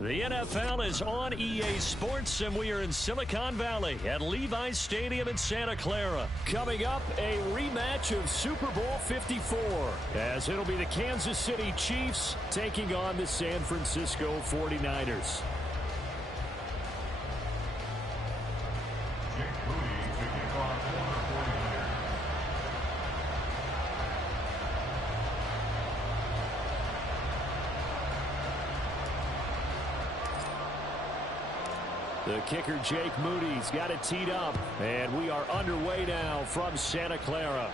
The NFL is on EA Sports, and we are in Silicon Valley at Levi's Stadium in Santa Clara. Coming up, a rematch of Super Bowl 54, as it'll be the Kansas City Chiefs taking on the San Francisco 49ers. The kicker, Jake Moody's got it teed up, and we are underway now from Santa Clara.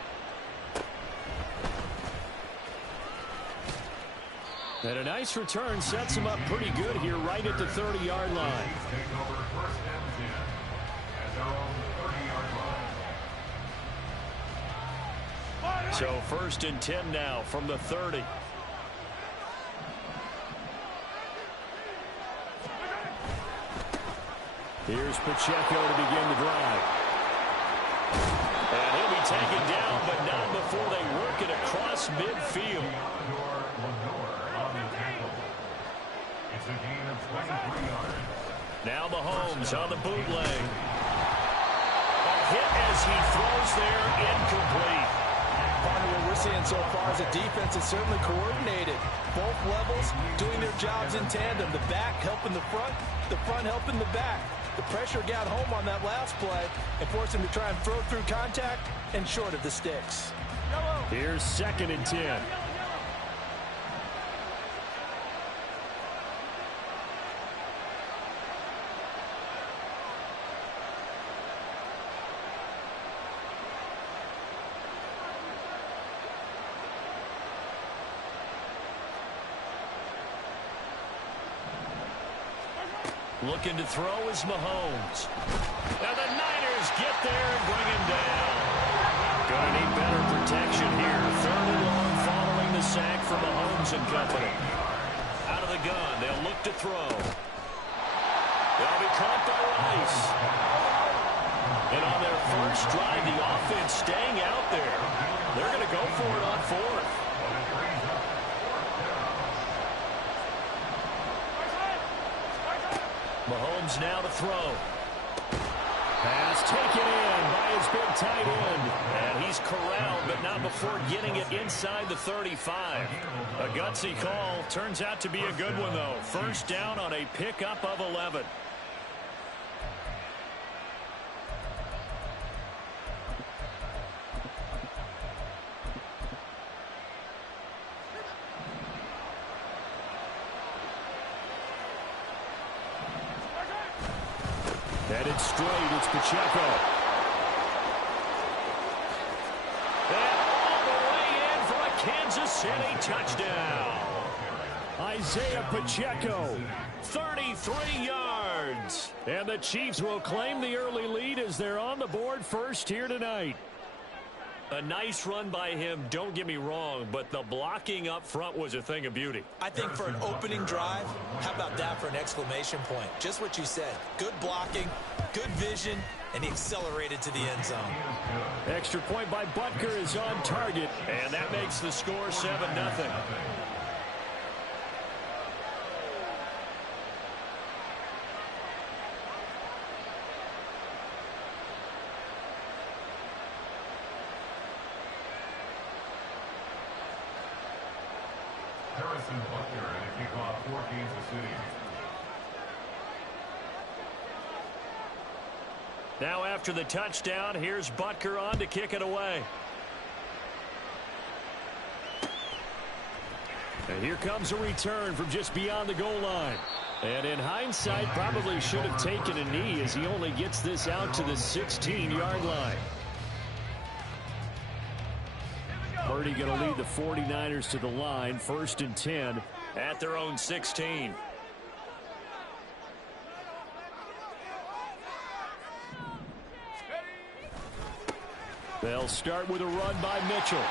And a nice return sets him up pretty good here right at the 30-yard line. So 1st and 10 now from the 30. Here's Pacheco to begin the drive. And he'll be taken down, but not before they work it across midfield. It's a gain of 23 yards. Now Mahomes on the bootleg. A hit as he throws there, incomplete. Partner, what we're seeing so far is the defense is certainly coordinated. Both levels doing their jobs in tandem. The back helping the front helping the back. The pressure got home on that last play and forced him to try and throw through contact and short of the sticks. Here's 2nd and 10. Looking to throw is Mahomes. And the Niners get there and bring him down. Gonna need better protection here. 3rd and long following the sack from Mahomes and company. Out of the gun, they'll look to throw. They'll be caught by Rice. And on their first drive, the offense staying out there. They're going to go for it on 4th. Mahomes now to throw. Pass taken in by his big tight end. And he's corralled, but not before getting it inside the 35. A gutsy call. Turns out to be a good one, though. 1st down on a pickup of 11. Headed straight, it's Pacheco. And all the way in for a Kansas City touchdown. Isaiah Pacheco, 33 yards. And the Chiefs will claim the early lead as they're on the board first here tonight. A nice run by him, don't get me wrong, but the blocking up front was a thing of beauty. I think for an opening drive, how about that for an exclamation point? Just what you said. Good blocking, good vision, and he accelerated to the end zone. Extra point by Butker is on target, and that makes the score 7-0. Butker and a kickoff for Kansas City. Now after the touchdown, here's Butker on to kick it away. And here comes a return from just beyond the goal line. And in hindsight, probably should have taken a knee as he only gets this out to the 16-yard line. Purdy going to lead the 49ers to the line, 1st and 10 at their own 16. They'll start with a run by Mitchell.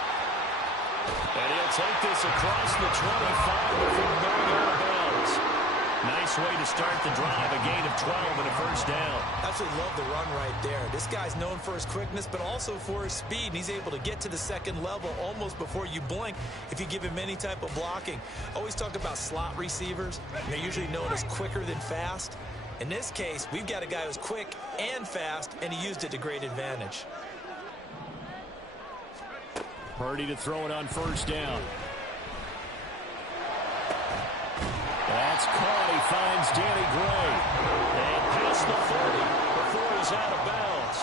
And he'll take this across the 25 before going out of bounds. Nice way to start the drive, a gain of 12 and a first down. Absolutely love the run right there. This guy's known for his quickness, but also for his speed. And he's able to get to the second level almost before you blink if you give him any type of blocking. Always talk about slot receivers. They're usually known as quicker than fast. In this case, we've got a guy who's quick and fast, and he used it to great advantage. Purdy to throw it on first down. That's caught. He finds Danny Gray. And past the 30 before he's out of bounds.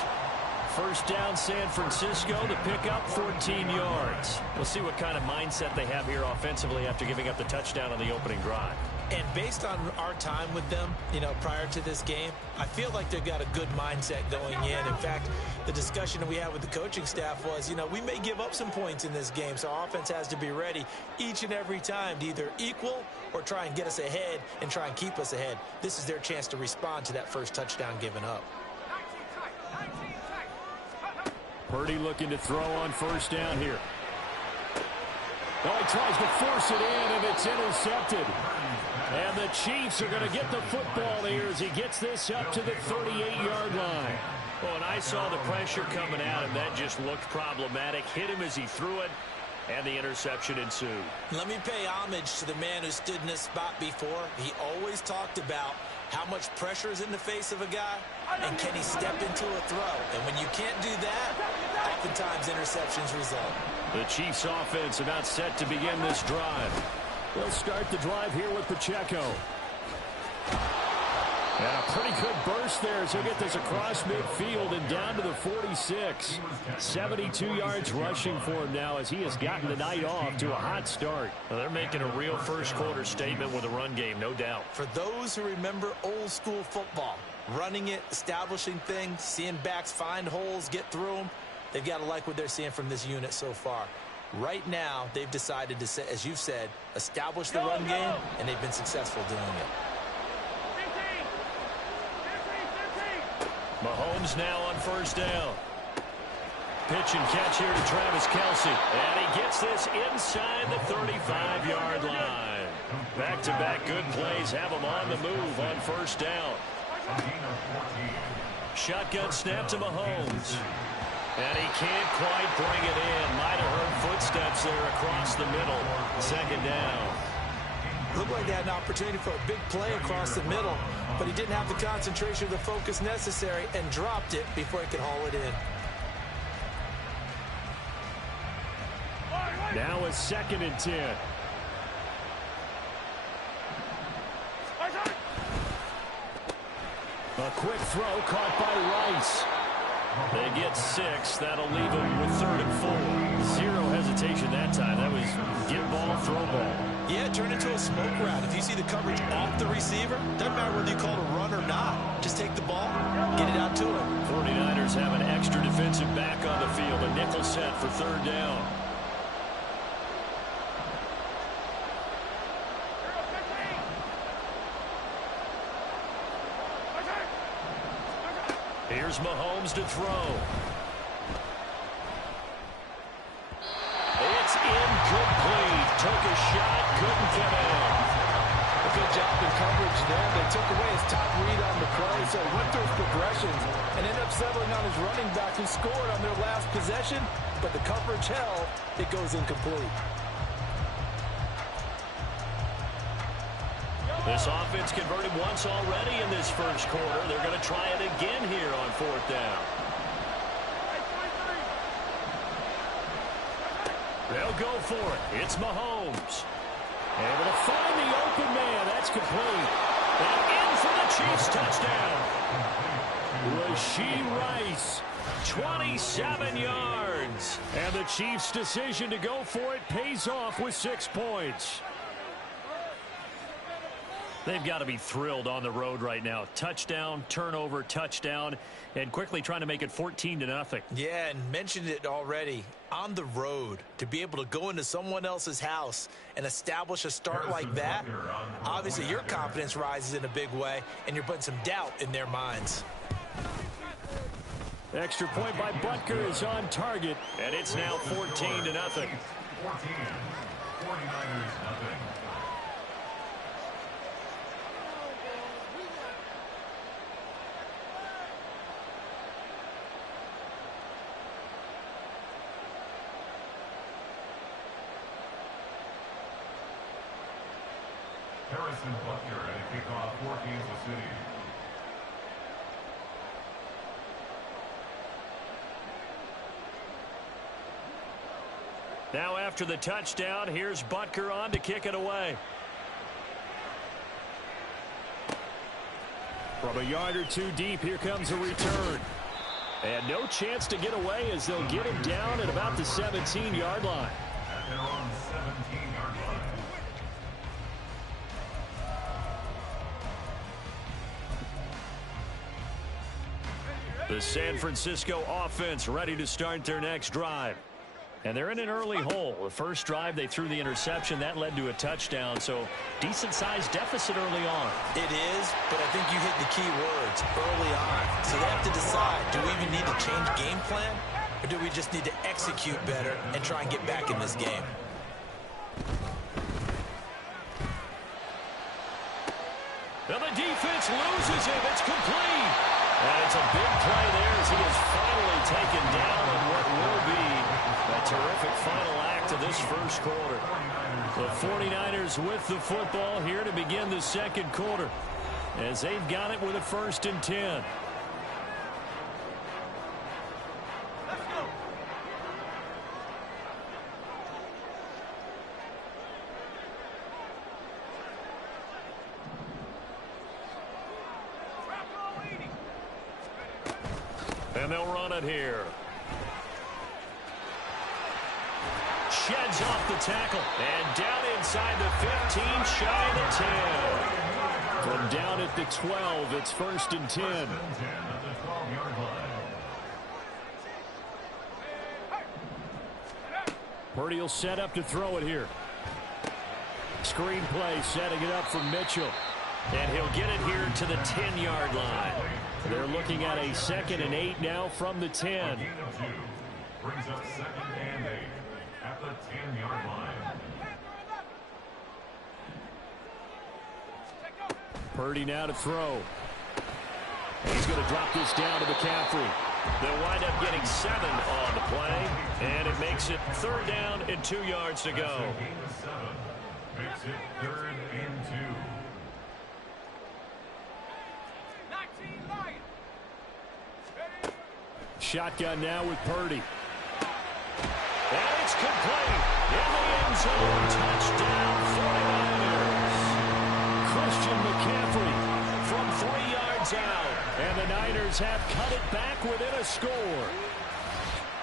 First down, San Francisco to pick up 14 yards. We'll see what kind of mindset they have here offensively after giving up the touchdown on the opening drive. And based on our time with them, prior to this game, I feel like they've got a good mindset going in. In fact, the discussion that we had with the coaching staff was, we may give up some points in this game, so our offense has to be ready each and every time to either equal or try and get us ahead and try and keep us ahead. This is their chance to respond to that first touchdown given up. Purdy looking to throw on first down here. Oh, he tries to force it in, and it's intercepted. And the Chiefs are going to get the football here as he gets this up to the 38-yard line. Oh, and I saw the pressure coming at him. That just looked problematic. Hit him as he threw it, and the interception ensued. Let me pay homage to the man who stood in this spot before. He always talked about how much pressure is in the face of a guy, and can he step into a throw. And when you can't do that, oftentimes interceptions result. The Chiefs offense about set to begin this drive. They'll start the drive here with Pacheco. And a pretty good burst there as he'll get this across midfield and down to the 46. 72 yards rushing for him now as he has gotten the night off to a hot start. Well, they're making a real first quarter statement with a run game, no doubt. For those who remember old school football, running it, establishing things, seeing backs find holes, get through them, they've got to like what they're seeing from this unit so far. Right now, they've decided to, as you've said, establish the run game, and they've been successful doing it. Mahomes now on first down. Pitch and catch here to Travis Kelce. And he gets this inside the 35-yard line. Back-to-back good plays have him on the move on first down. Shotgun snap to Mahomes. And he can't quite bring it in. Might have heard footsteps there across the middle. Second down. Looked like they had an opportunity for a big play across the middle, but he didn't have the concentration or the focus necessary and dropped it before he could haul it in. Now a 2nd and 10. A quick throw caught by Rice. They get 6. That'll leave them with 3rd and 4. Zero hesitation that time. That was get ball, throw ball. Yeah, turn into a smoke route. If you see the coverage off the receiver, doesn't matter whether you call it a run or not. Just take the ball, get it out to him. 49ers have an extra defensive back on the field. A nickel set for 3rd down. Here's Mahomes to throw. It's incomplete. Took a shot, couldn't get in. A good job in coverage there. They took away his top read on the play, so he went through his progressions and ended up settling on his running back who scored on their last possession, but the coverage held. It goes incomplete. This offense converted once already in this first quarter. They're going to try it again here on 4th down. They'll go for it. It's Mahomes. Able to find the open man. That's complete. And in for the Chiefs touchdown. Rashee Rice, 27 yards. And the Chiefs' decision to go for it pays off with 6 points. They've got to be thrilled on the road right now. Touchdown, turnover, touchdown, and quickly trying to make it 14-0. Yeah, and mentioned it already. On the road, to be able to go into someone else's house and establish a start like that, obviously your confidence rises in a big way, and you're putting some doubt in their minds. Extra point by Butker is on target, and it's now 14-0. 49ers nothing. Harrison Butker and a kickoff for Kansas City. Now after the touchdown, here's Butker on to kick it away. From a yard or two deep, here comes a return. And no chance to get away as they'll get him down at about the 17-yard line. At their own 17-yard line. The San Francisco offense ready to start their next drive. And they're in an early hole. The first drive, they threw the interception. That led to a touchdown, so decent-sized deficit early on. It is, but I think you hit the key words, early on. So they have to decide, do we even need to change game plan, or do we just need to execute better and try and get back in this game? Now the defense loses him. It's complete. And it's a big play there as he is finally taken down on what will be a terrific final act of this first quarter. The 49ers with the football here to begin the second quarter as they've got it with a 1st and 10. And they'll run it here. Sheds off the tackle. And down inside the 15, shy of the 10. From down at the 12, it's 1st and 10. At the 12-yard line. Purdy will set up to throw it here. Screen play, setting it up for Mitchell. And he'll get it here to the 10-yard line. They're looking at a 2nd and 8 now from the 10. A gain of 2 brings up 2nd and 8 at the 10-yard line. Purdy now to throw. He's going to drop this down to McCaffrey. They'll wind up getting 7 on the play, and it makes it 3rd down and 2 yards to go. A gain of 7 makes it 3rd and 2. Shotgun now with Purdy. And it's complete. In the end zone. Touchdown 49ers. Christian McCaffrey from 3 yards out. And the Niners have cut it back within a score.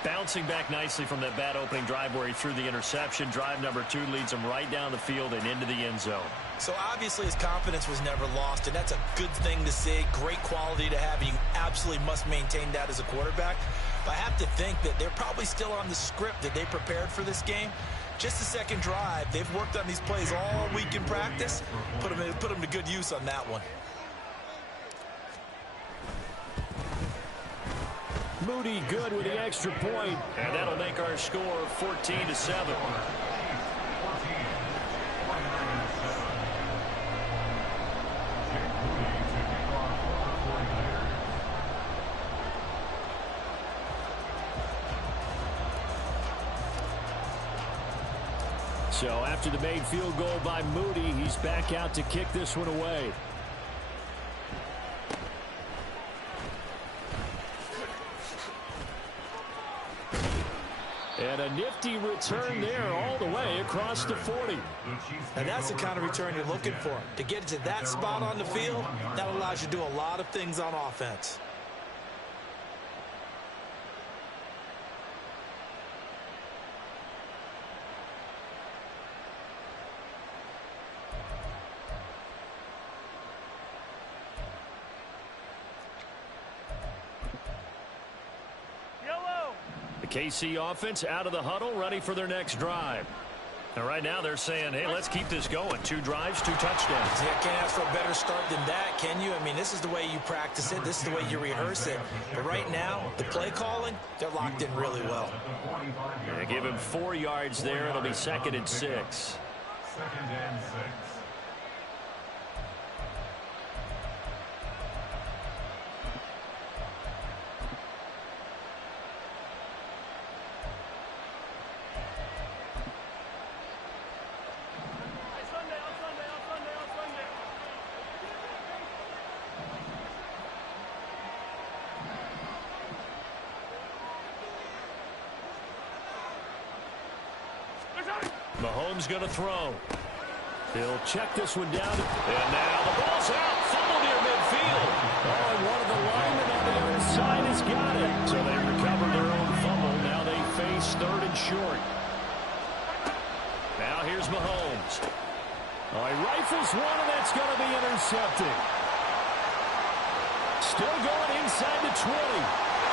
Bouncing back nicely from that bad opening drive where he threw the interception. Drive number 2 leads him right down the field and into the end zone. So obviously his confidence was never lost, and that's a good thing to see. Great quality to have, and you absolutely must maintain that as a quarterback. But I have to think that they're probably still on the script that they prepared for this game. Just the second drive, they've worked on these plays all week in practice. Put them to good use on that one. Moody good with the extra point, and that'll make our score 14-7. So after the made field goal by Moody, he's back out to kick this one away. And a nifty return there all the way across the 40. And that's the kind of return you're looking for. To get to that spot on the field, that allows you to do a lot of things on offense. KC offense out of the huddle, ready for their next drive. And right now they're saying, hey, let's keep this going. 2 drives, 2 touchdowns. Yeah, can't ask for a better start than that, can you? I mean, this is the way you practice it. This is the way you rehearse it. But right now, the play calling, they're locked in really well. Yeah, give him 4 yards there. It'll be 2nd and 6. 2nd and 6. Mahomes going to throw. He'll check this one down. And now the ball's out. Fumble near midfield. Oh, and one of the linemen on the other side has got it. So they recover their own fumble. Now they face 3rd and short. Now here's Mahomes. Oh, he rifles one, and that's going to be intercepted. Still going inside the 20.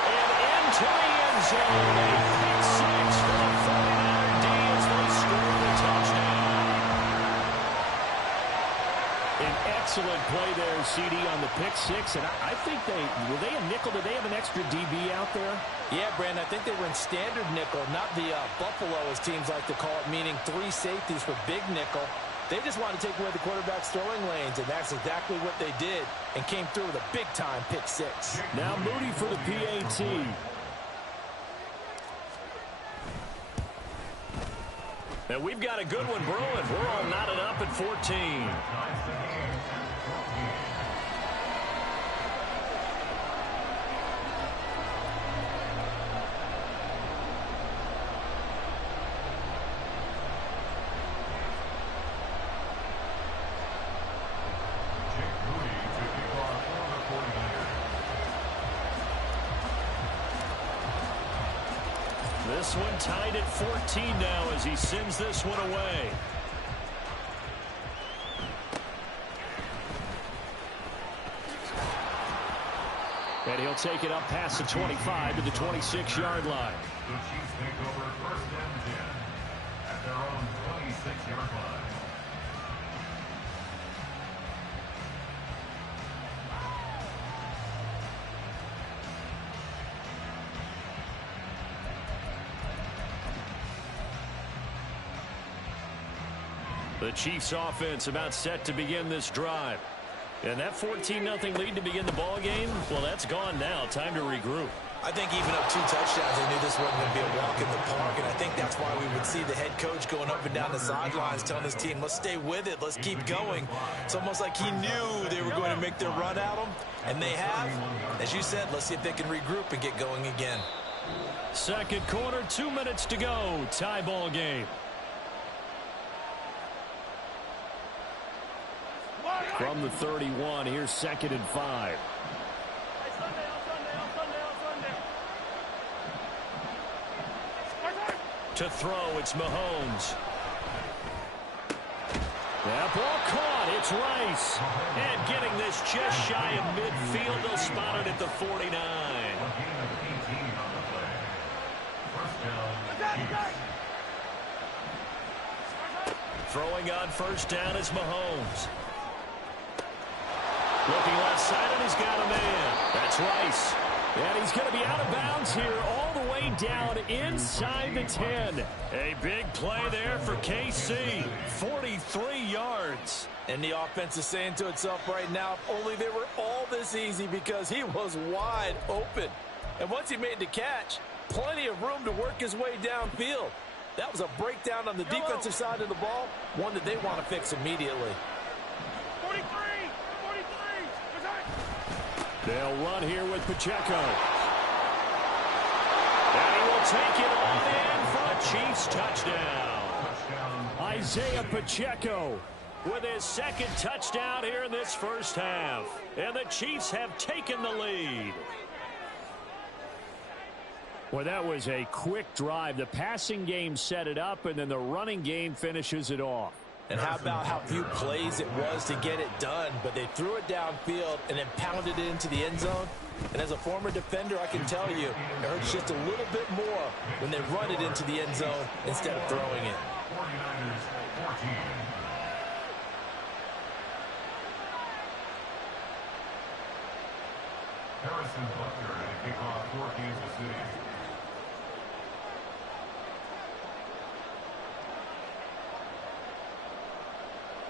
And into the end zone. A pick six for the 49er D as they score the touchdown. An excellent play there, CD, on the pick six. And I think were they a nickel? Did they have an extra DB out there? Yeah, Brandon, I think they were in standard nickel, not the Buffalo, as teams like to call it, meaning 3 safeties for big nickel. They just wanted to take away the quarterback's throwing lanes, and that's exactly what they did, and came through with a big-time pick six. Now Moody for the PAT. And we've got a good one brewing. We're all knotted up at 14. This one tied at 14 now as he sends this one away. And he'll take it up past the 25 to the 26-yard line. The Chiefs take over 1st and 10 at their own 26-yard line. The Chiefs offense about set to begin this drive. And that 14-0 lead to begin the ball game, well, that's gone now. Time to regroup. I think even up 2 touchdowns, they knew this wasn't going to be a walk in the park, and I think that's why we would see the head coach going up and down the sidelines telling his team, let's stay with it, let's keep going. It's almost like he knew they were going to make their run at him, and they have. As you said, let's see if they can regroup and get going again. Second quarter, 2 minutes to go. Tie ball game. From the 31, here's 2nd and 5. To throw, it's Mahomes. That ball caught. It's Rice. And getting this just shy of midfield. They'll spot it at the 49. Throwing on 1st down is Mahomes. Looking left side, and he's got a man. That's Rice. And he's going to be out of bounds here all the way down inside the 10. A big play there for KC. 43 yards. And the offense is saying to itself right now, if only they were all this easy, because he was wide open. And once he made the catch, plenty of room to work his way downfield. That was a breakdown on the defensive side of the ball, one that they want to fix immediately. 43! They'll run here with Pacheco. And he will take it all in for a Chiefs touchdown. Isaiah Pacheco with his 2nd touchdown here in this first half. And the Chiefs have taken the lead. Well, that was a quick drive. The passing game set it up, and then the running game finishes it off. And how about how few plays it was to get it done, but they threw it downfield and then pounded it into the end zone. And as a former defender, I can tell you, it hurts just a little bit more when they run it into the end zone instead of throwing it. 49ers 14. Harrison Butker to kick off for Kansas City.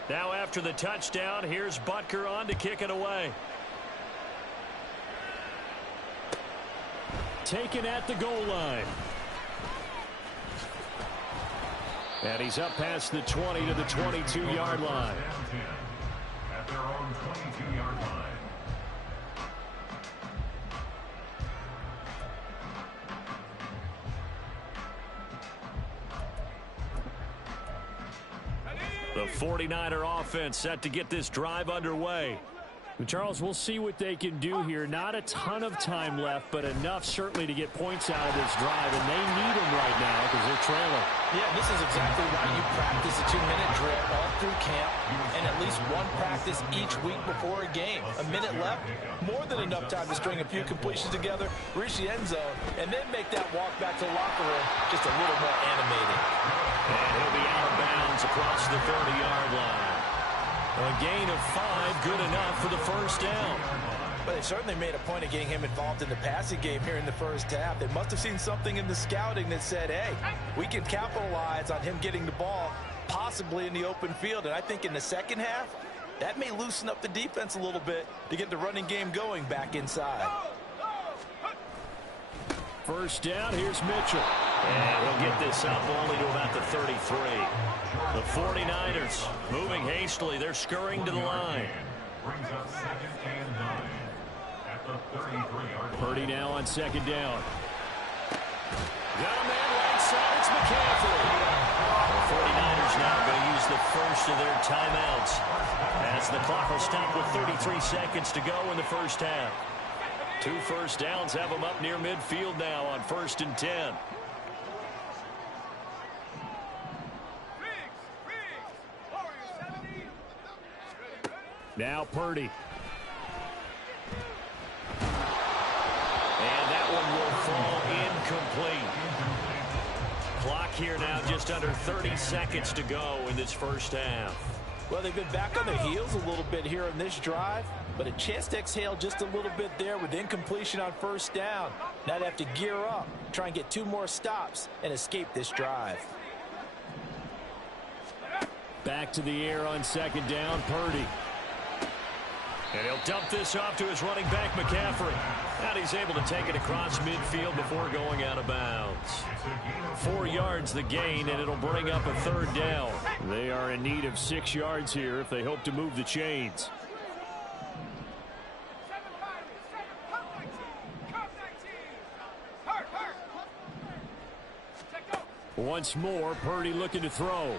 Now after the touchdown, here's Butker on to kick it away. Taken at the goal line. And he's up past the 20 to the 22-yard line. At their own 22-yard line. The 49er offense set to get this drive underway. Charles, we'll see what they can do here. Not a ton of time left, but enough certainly to get points out of this drive, and they need them right now because they're trailing. Yeah, this is exactly why you practice a 2-minute drill all through camp and at least one practice each week before a game. A minute left, more than enough time to string a few completions together, reach the end zone, and then make that walk back to the locker room just a little more animated. And he'll be out of bounds across the 30-yard line. A gain of 5, good enough for the first down. But they certainly made a point of getting him involved in the passing game here in the first half. They must have seen something in the scouting that said, hey, we can capitalize on him getting the ball, possibly in the open field. And I think in the second half, that may loosen up the defense a little bit to get the running game going back inside. First down, here's Mitchell. And he'll get this up only to about the 33. The 49ers moving hastily. They're scurrying to the line. Brings up 2nd and 9 at the 33-yard line. Purdy now on second down. Got a man right side. It's McCaffrey. The 49ers now going to use the first of their timeouts as the clock will stop with 33 seconds to go in the first half. 2 first downs have them up near midfield now on 1st and 10. Now Purdy. And that one will fall incomplete. Clock here now just under 30 seconds to go in this first half. Well, they've been back on their heels a little bit here on this drive, but a chance to exhale just a little bit there with incompletion on first down. Now they have to gear up, try and get 2 more stops, and escape this drive. Back to the air on second down, Purdy. And he'll dump this off to his running back, McCaffrey. And he's able to take it across midfield before going out of bounds. 4 yards the gain, and it'll bring up a 3rd down. They are in need of 6 yards here if they hope to move the chains. Once more, Purdy looking to throw.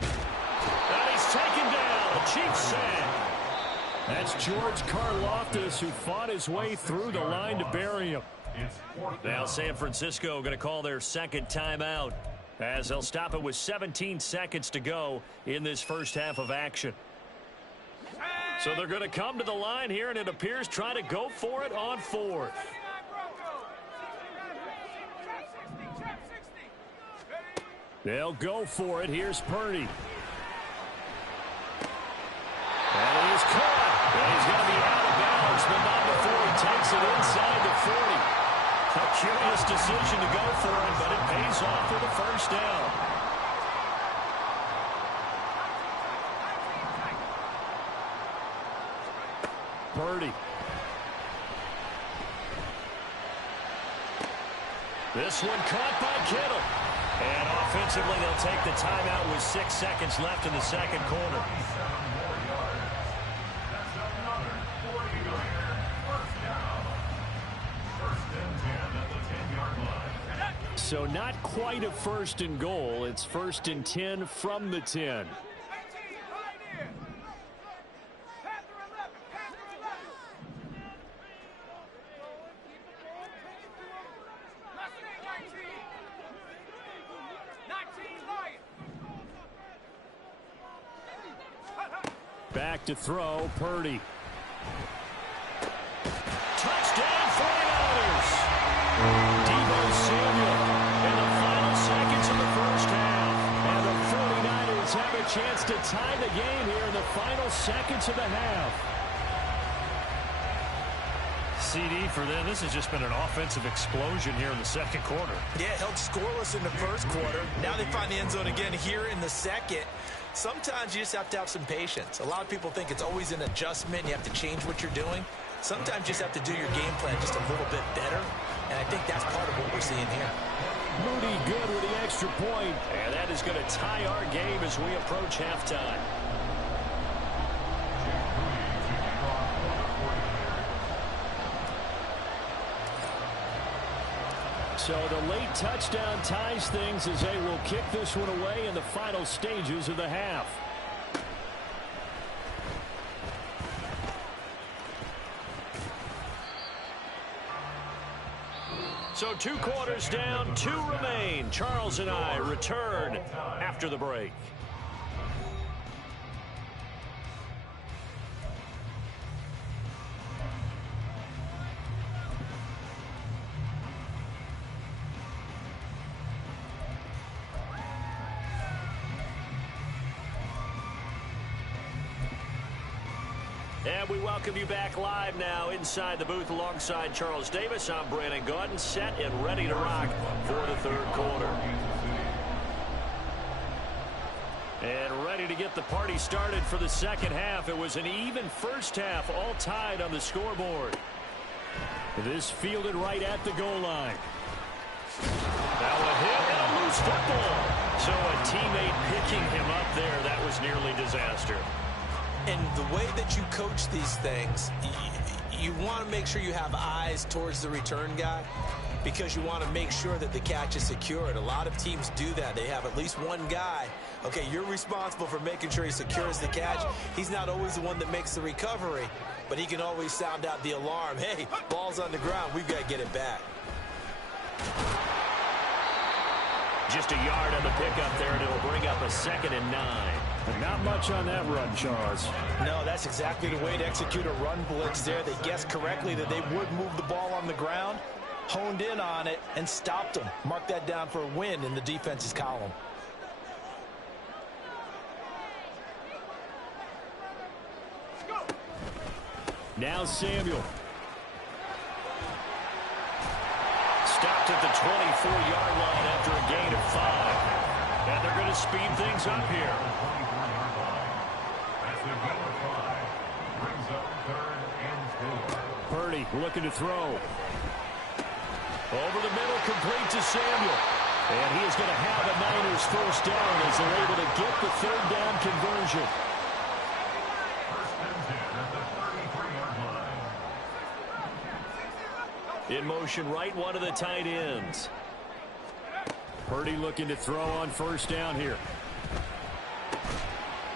And he's taken down. A cheap sack. That's George Karlaftis, who fought his way through the line to bury him. Now San Francisco going to call their second timeout as they'll stop it with 17 seconds to go in this first half of action. So they're going to come to the line here, and it appears try to go for it on 4th. They'll go for it. Here's Purdy. And he is caught. And he's going to be out of bounds, but not before he takes it inside the 40. A curious decision to go for it, but it pays off for the first down. Purdy. This one caught by Kittle. And offensively, they'll take the timeout with 6 seconds left in the second quarter. So not quite a 1st and goal. It's 1st and 10 from the 10. Back to throw, Purdy. Touchdown 49ers. Deebo Samuel in the final seconds of the first half. And the 49ers have a chance to tie the game here in the final seconds of the half. CD for them. This has just been an offensive explosion here in the second quarter. Yeah, held scoreless in the first quarter. Now they find the end zone again here in the second. Sometimes you just have to have some patience. A lot of people think it's always an adjustment. You have to change what you're doing. Sometimes you just have to do your game plan just a little bit better. And I think that's part of what we're seeing here. Moody good with the extra point. And that is going to tie our game as we approach halftime. So the late touchdown ties things as they will kick this one away in the final stages of the half. So 2 quarters down, 2 remain. Charles and I return after the break. And we welcome you back live now inside the booth alongside Charles Davis. I'm Brandon Gaudin, set and ready to rock for the 3rd quarter. And ready to get the party started for the 2nd half. It was an even first half, all tied on the scoreboard. This fielded right at the goal line. Now a hit and a loose football. So a teammate picking him up there, that was nearly disaster. And the way that you coach these things, you want to make sure you have eyes towards the return guy because you want to make sure that the catch is secured. A lot of teams do that. They have at least one guy. Okay, you're responsible for making sure he secures the catch. He's not always the one that makes the recovery, but he can always sound out the alarm. Hey, ball's on the ground. We've got to get it back. Just a yard on the pickup there, and it'll bring up a 2nd and 9. But not much on that run, Charles. No, that's exactly the way to execute a run blitz there. They guessed correctly that they would move the ball on the ground, honed in on it, and stopped them. Mark that down for a win in the defense's column. Now Samuel. Stopped at the 24-yard line after a gain of 5. And they're going to speed things up here. Purdy looking to throw. Over the middle, complete to Samuel. And he is going to have a Niners 1st down as they're able to get the 3rd down conversion. In motion right, one of the tight ends. Purdy looking to throw on 1st down here.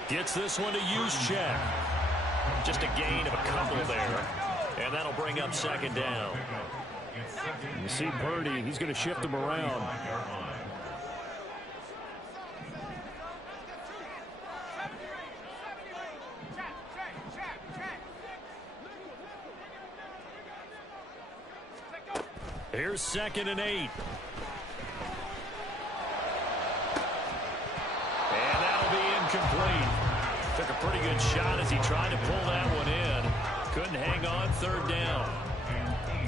Gets this one to Juszczyk. Just a gain of a couple there. And that'll bring up 2nd down. You see Purdy, he's going to shift him around. Here's 2nd and 8. And that'll be incomplete. Took a pretty good shot as he tried to pull that one in. Couldn't hang on, 3rd down.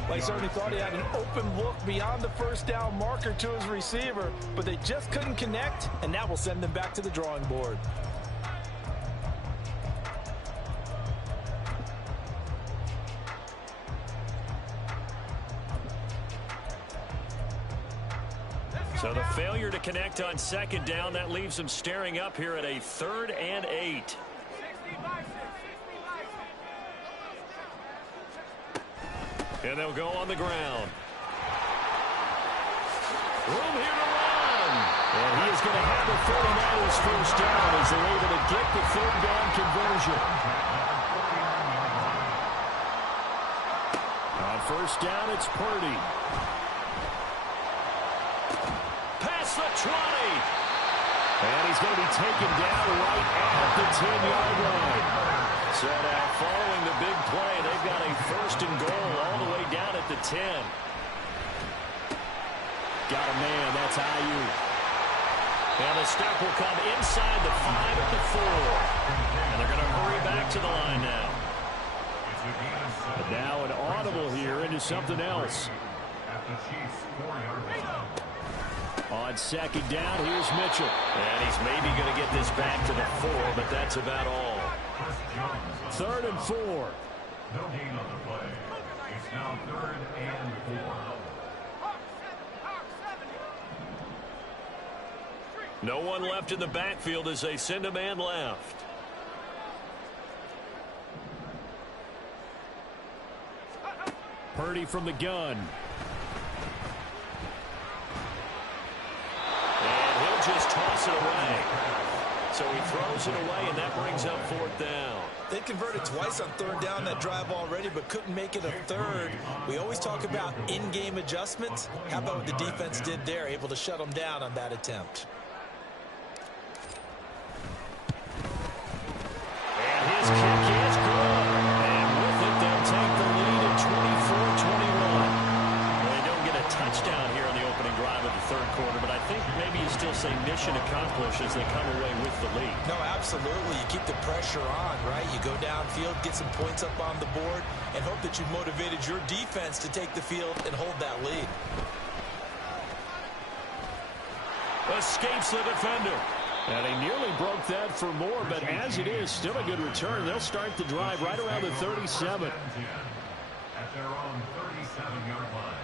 Well, he certainly thought he had an open look beyond the 1st down marker to his receiver, but they just couldn't connect, and that will send them back to the drawing board. So the failure to connect on 2nd down, that leaves them staring up here at a 3rd and 8. And they'll go on the ground. Room here to run. And he is going to have the 49ers 1st down as they're able to get the 3rd down conversion. On 1st down, it's Purdy. Past the 20. And he's going to be taken down right at the 10-yard line. So now following the big play, they've got a 1st and goal all the way down at the 10. Got a man, that's IU. And the stop will come inside the 5 at the 4. And they're going to hurry back to the line now. But now an audible here into something else. On 2nd down, here's Mitchell. And he's maybe going to get this back to the 4, but that's about all. 3rd and 4. No gain on the play. It's now 3rd and 4. No one left in the backfield as they send a man left. Purdy from the gun. And he'll just toss it away. So he throws it away, and that brings up fourth down. They converted twice on third down that drive already, but couldn't make it a third. We always talk about in-game adjustments. How about what the defense did there, able to shut them down on that attempt? And his kick is good. And with it, they'll take the lead at 24-21. Well, they don't get a touchdown here in the opening drive of the third quarter, but I think maybe you still say mission accomplished as they come away with the lead. No, absolutely. You keep the pressure on, right? You go downfield, get some points up on the board, and hope that you've motivated your defense to take the field and hold that lead. Escapes the defender. And he nearly broke that for more, but as it is, still a good return. They'll start the drive right around the 37. At their own 37-yard line.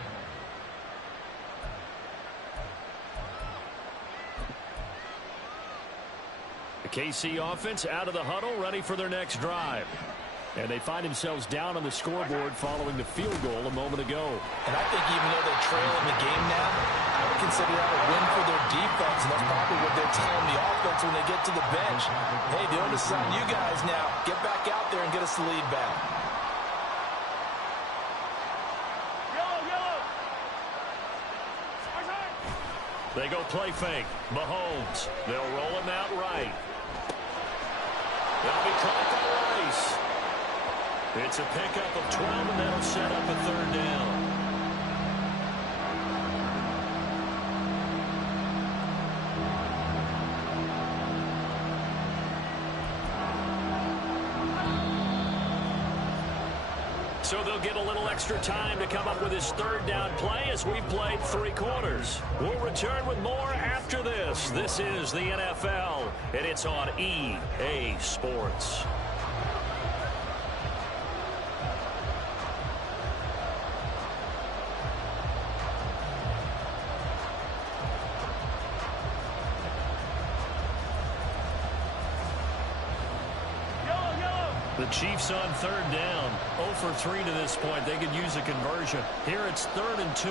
The KC offense out of the huddle, ready for their next drive. And they find themselves down on the scoreboard following the field goal a moment ago. And I think even though they're trailing the game now, I would consider that a win for their defense, and that's probably what they're telling the offense when they get to the bench. Hey, the onus is on you guys now. Get back out there and get us the lead back. They go play fake. Mahomes. They'll roll him out right. They'll be caught by Rice. It's a pickup of 12, and that'll set up a third down. So they'll get a little extra time to come up with his third down play as we've played 3 quarters. We'll return with more after this. This is the NFL, and it's on EA Sports. The Chiefs on third down. 0 for 3 to this point. They could use a conversion. Here it's 3rd and 2.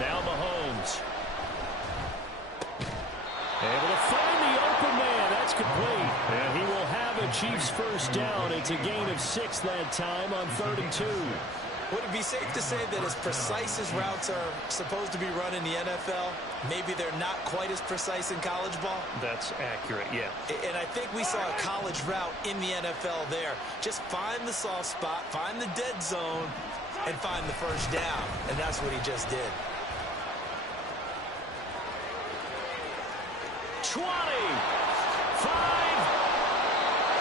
Now Mahomes. Able to find the open man. That's complete. And he will have a Chiefs first down. It's a gain of 6 that time on 3rd and 2. Would it be safe to say that as precise as routes are supposed to be run in the NFL, maybe they're not quite as precise in college ball? That's accurate, yeah. And I think we saw a college route in the NFL there. Just find the soft spot, find the dead zone, and find the first down. And that's what he just did. 20, 5,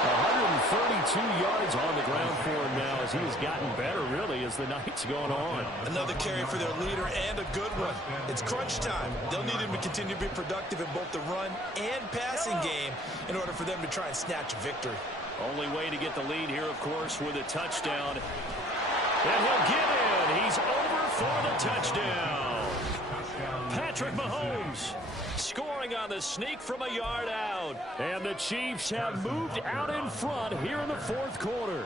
132 yards on the ground for him now as he has gotten better, really, as the night's going on. Another carry for their leader and a good one. It's crunch time. They'll need him to continue to be productive in both the run and passing game in order for them to try and snatch a victory. Only way to get the lead here, of course, with a touchdown. And he'll get in. He's over for the touchdown. Patrick Mahomes scoring on the sneak from a yard out. And the Chiefs have moved out in front here in the 4th quarter.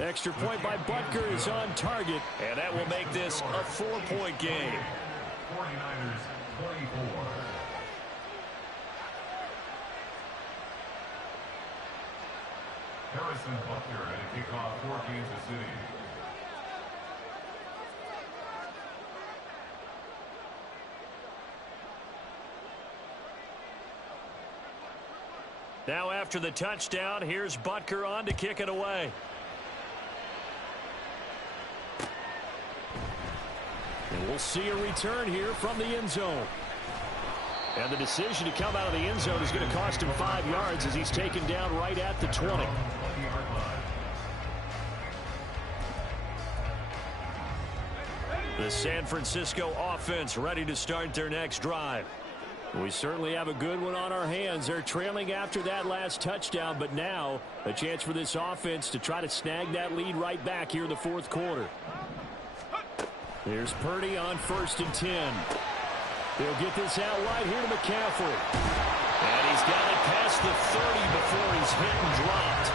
Extra point by Butker is on target, and that will make this a 4-point game. 49ers 24. Harrison Butker at a kickoff for Kansas City. Now after the touchdown, here's Butker on to kick it away. And we'll see a return here from the end zone. And the decision to come out of the end zone is going to cost him 5 yards as he's taken down right at the 20. The San Francisco offense ready to start their next drive. We certainly have a good one on our hands. They're trailing after that last touchdown, but now a chance for this offense to try to snag that lead right back here in the 4th quarter. Here's Purdy on 1st and 10. He'll get this out right here to McCaffrey. And he's got it past the 30 before he's hit and dropped.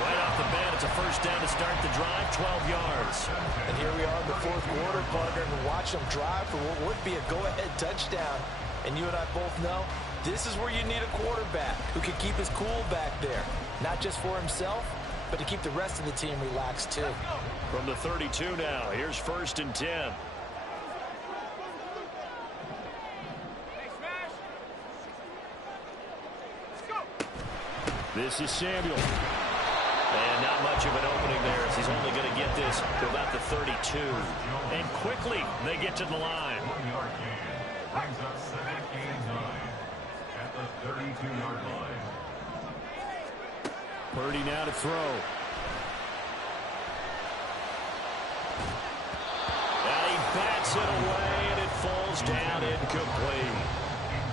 Right off the bat, it's a first down to start the drive, 12 yards. And here we are in the fourth quarter, partner, and watch them drive for what would be a go-ahead touchdown. And you and I both know this is where you need a quarterback who can keep his cool back there, not just for himself, but to keep the rest of the team relaxed too. From the 32 now, here's 1st and 10. This is Samuel. And not much of an opening there as he's only going to get this to about the 32. And quickly they get to the line. 1-yard gain. Brings up 2nd and 9 at the 32-yard line. Purdy now to throw. And he bats it away, and it falls down incomplete.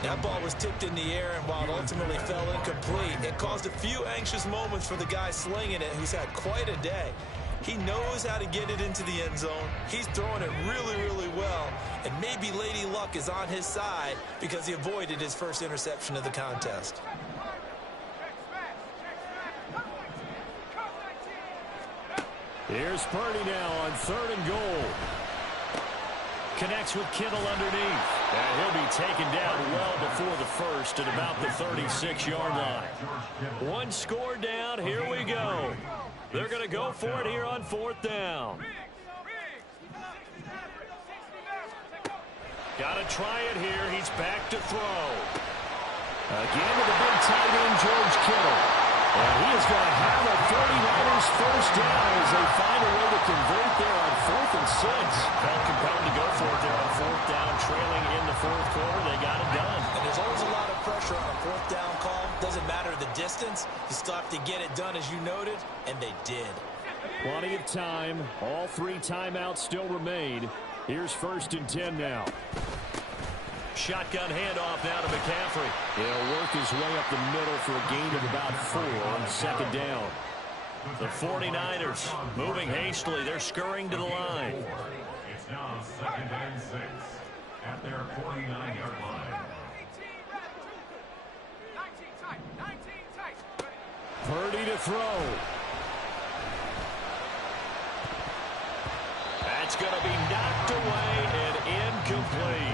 That ball was tipped in the air, and while it ultimately fell incomplete, it caused a few anxious moments for the guy slinging it, who's had quite a day. He knows how to get it into the end zone. He's throwing it really, really well, and maybe Lady Luck is on his side because he avoided his first interception of the contest. Here's Purdy now on 3rd and goal. Connects with Kittle underneath. And he'll be taken down well before the first at about the 36-yard line. One score down. Here we go. They're going to go for it here on 4th down. Got to try it here. He's back to throw. Again with the big tight end, George Kittle. And he is going to have a 49ers first down as they find a way to convert there on 4th and 6. Felt compelled to go for it there on 4th down, trailing in the 4th quarter. They got it done. And there's always a lot of pressure on a 4th down call. Doesn't matter the distance. You still have to get it done, as you noted, and they did. Plenty of time. All 3 timeouts still remain. Here's 1st and 10 now. Shotgun handoff now to McCaffrey. He'll work his way up the middle for a gain of about 4 on 2nd down. The 49ers moving hastily. They're scurrying to the line. It's now 2nd and 6 at their 49-yard line. Purdy to throw. That's going to be knocked away and incomplete.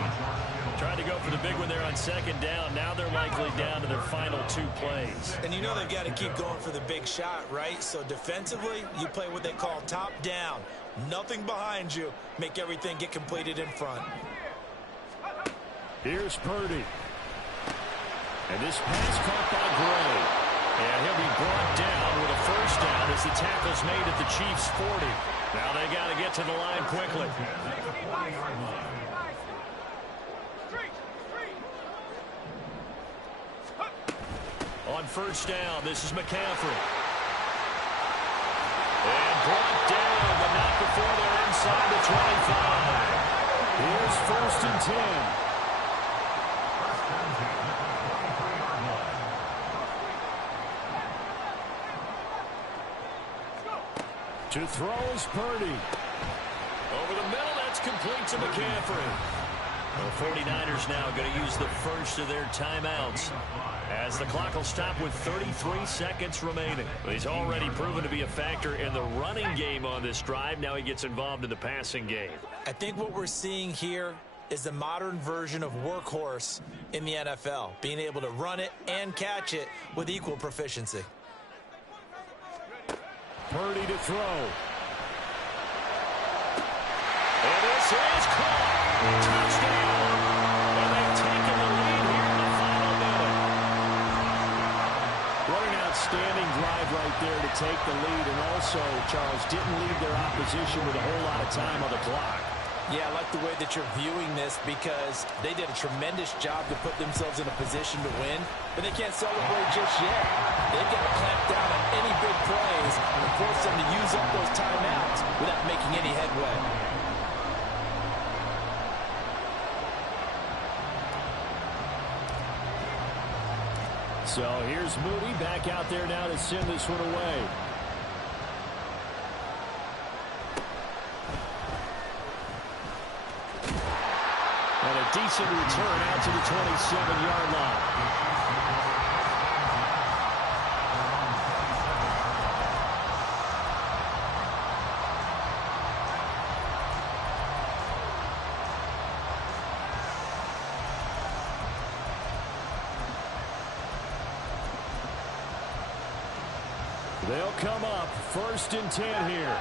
Tried to go for the big one there on 2nd down. Now they're likely down to their final 2 plays. And you know they've got to keep going for the big shot, right? So defensively, you play what they call top down. Nothing behind you. Make everything get completed in front. Here's Purdy. And this pass caught by Gray. And he'll be brought down with a first down as the tackle's made at the Chiefs' 40. Now they got to get to the line quickly. On 1st down, this is McCaffrey. And brought down, but not before they're inside the 25. Here's 1st and 10. To throw is Purdy. Over the middle, that's complete to McCaffrey. The 49ers now going to use the first of their timeouts as the clock will stop with 33 seconds remaining. He's already proven to be a factor in the running game on this drive. Now he gets involved in the passing game. I think what we're seeing here is the modern version of workhorse in the NFL, being able to run it and catch it with equal proficiency. Purdy to throw. And this is caught. Touchdown. And they've taken the lead here in the final minute. What an outstanding drive right there to take the lead. And also, Charles, didn't leave their opposition with a whole lot of time on the clock. Yeah, I like the way that you're viewing this because they did a tremendous job to put themselves in a position to win, but they can't celebrate just yet. They've got to clamp down on any big plays and force them to use up those timeouts without making any headway. So here's Moody back out there now to send this one away. And a decent return out to the 27-yard line. They'll come up 1st and 10 here.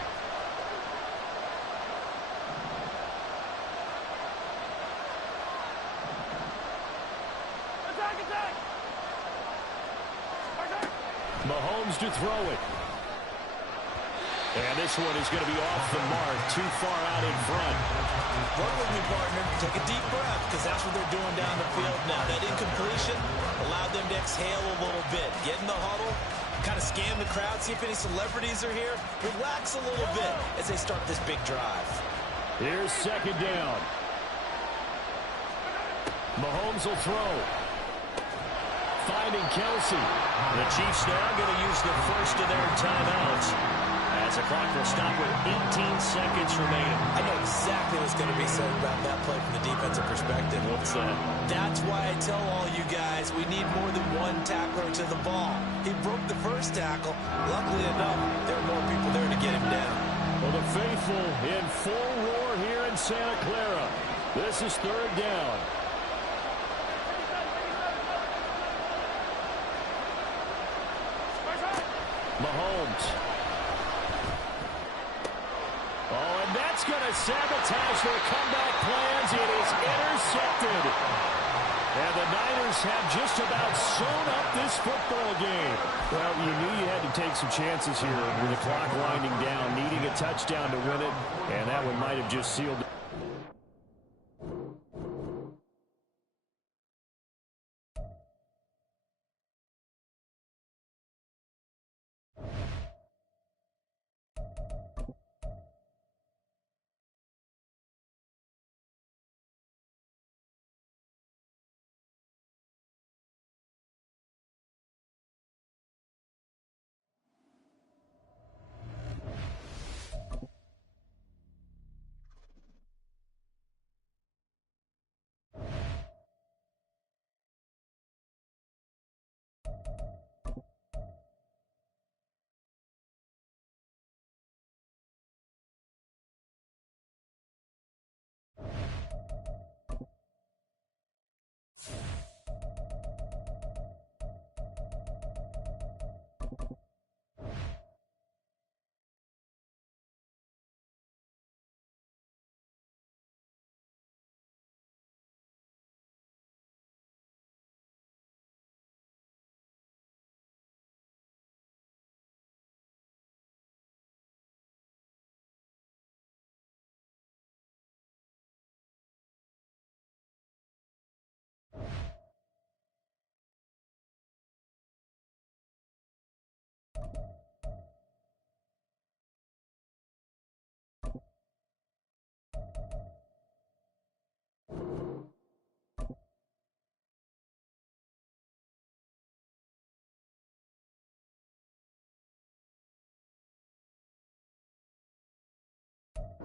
Mahomes to throw it. And this one is going to be off the mark, too far out in front. Work with me, partner. Take a deep breath, because that's what they're doing down the field now. That incompletion allowed them to exhale a little bit. Get in the huddle, kind of scan the crowd, see if any celebrities are here. Relax a little bit as they start this big drive. Here's 2nd down. Mahomes will throw. Finding Kelsey. The Chiefs now going to use the first of their timeouts, as the clock will stop with 18 seconds remaining. I know exactly what's going to be said about that play from the defensive perspective. What's that? That's why I tell all you guys we need more than one tackler to the ball. He broke the first tackle. Luckily enough, there were more people there to get him down. Well, the faithful in full roar here in Santa Clara. This is 3rd down. Mahomes. Oh, and that's going to sabotage their comeback plans. It is intercepted. And the Niners have just about sewn up this football game. Well, you knew you had to take some chances here with the clock winding down, needing a touchdown to win it, and that one might have just sealed it.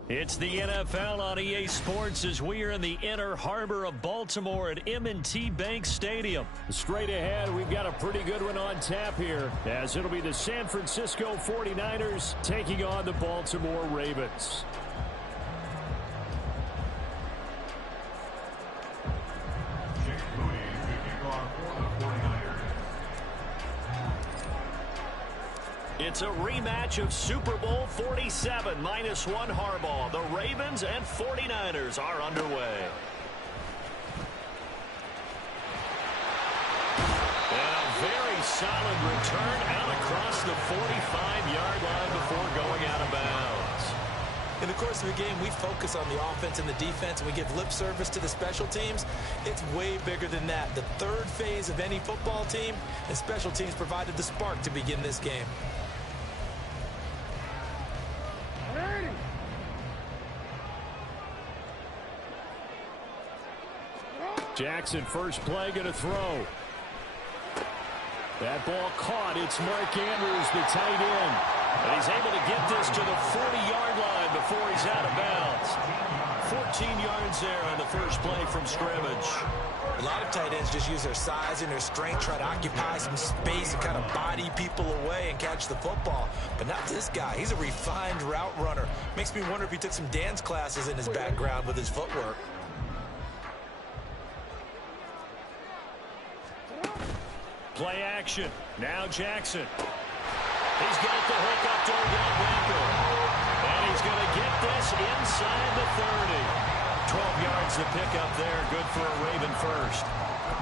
It's the NFL on EA Sports as we are in the inner harbor of Baltimore at M&T Bank Stadium. Straight ahead, we've got a pretty good one on tap here, as it'll be the San Francisco 49ers taking on the Baltimore Ravens. It's a rematch of Super Bowl 47, -1 Harbaugh. The Ravens and 49ers are underway. And a very solid return out across the 45-yard line before going out of bounds. In the course of the game, we focus on the offense and the defense, and we give lip service to the special teams. It's way bigger than that. The third phase of any football team, and special teams provided the spark to begin this game. Jackson, first play, going to throw. That ball caught. It's Mark Andrews, the tight end. And he's able to get this to the 40-yard line before he's out of bounds. 14 yards there on the first play from scrimmage. A lot of tight ends just use their size and their strength, try to occupy some space and kind of body people away and catch the football. But not this guy. He's a refined route runner. Makes me wonder if he took some dance classes in his background with his footwork. Play action. Now Jackson. He's got the hookup to Odell Beckham. And he's going to get this inside the 30. 12 yards to pick up there. Good for a Raven first.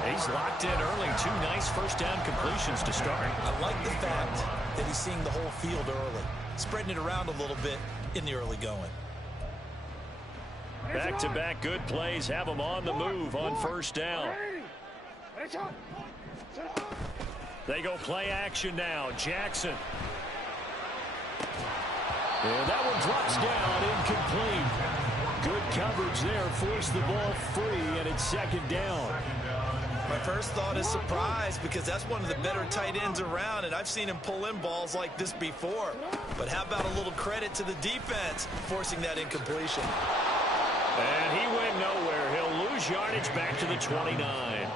He's locked in early. 2 nice first down completions to start. I like the fact that he's seeing the whole field early, spreading it around a little bit in the early going. Back-to-back good plays have him on the move on first down. They go play action now. Jackson. And that one drops down, incomplete. Good coverage there, forced the ball free, and it's second down. My first thought is surprise, because that's one of the better tight ends around, and I've seen him pull in balls like this before. But how about a little credit to the defense forcing that incompletion? And he went nowhere. He'll lose yardage back to the 29.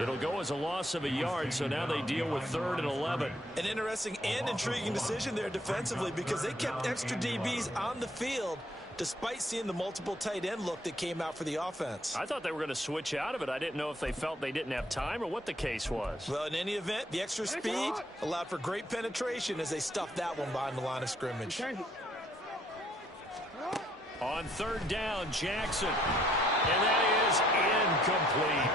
It'll go as a loss of a yard, so now they deal with 3rd and 11. An interesting and intriguing decision there defensively, because they kept extra DBs on the field despite seeing the multiple tight end look that came out for the offense. I thought they were going to switch out of it. I didn't know if they felt they didn't have time or what the case was. Well, in any event, the extra speed allowed for great penetration as they stuffed that one behind the line of scrimmage. On 3rd down, Jackson. And that is incomplete.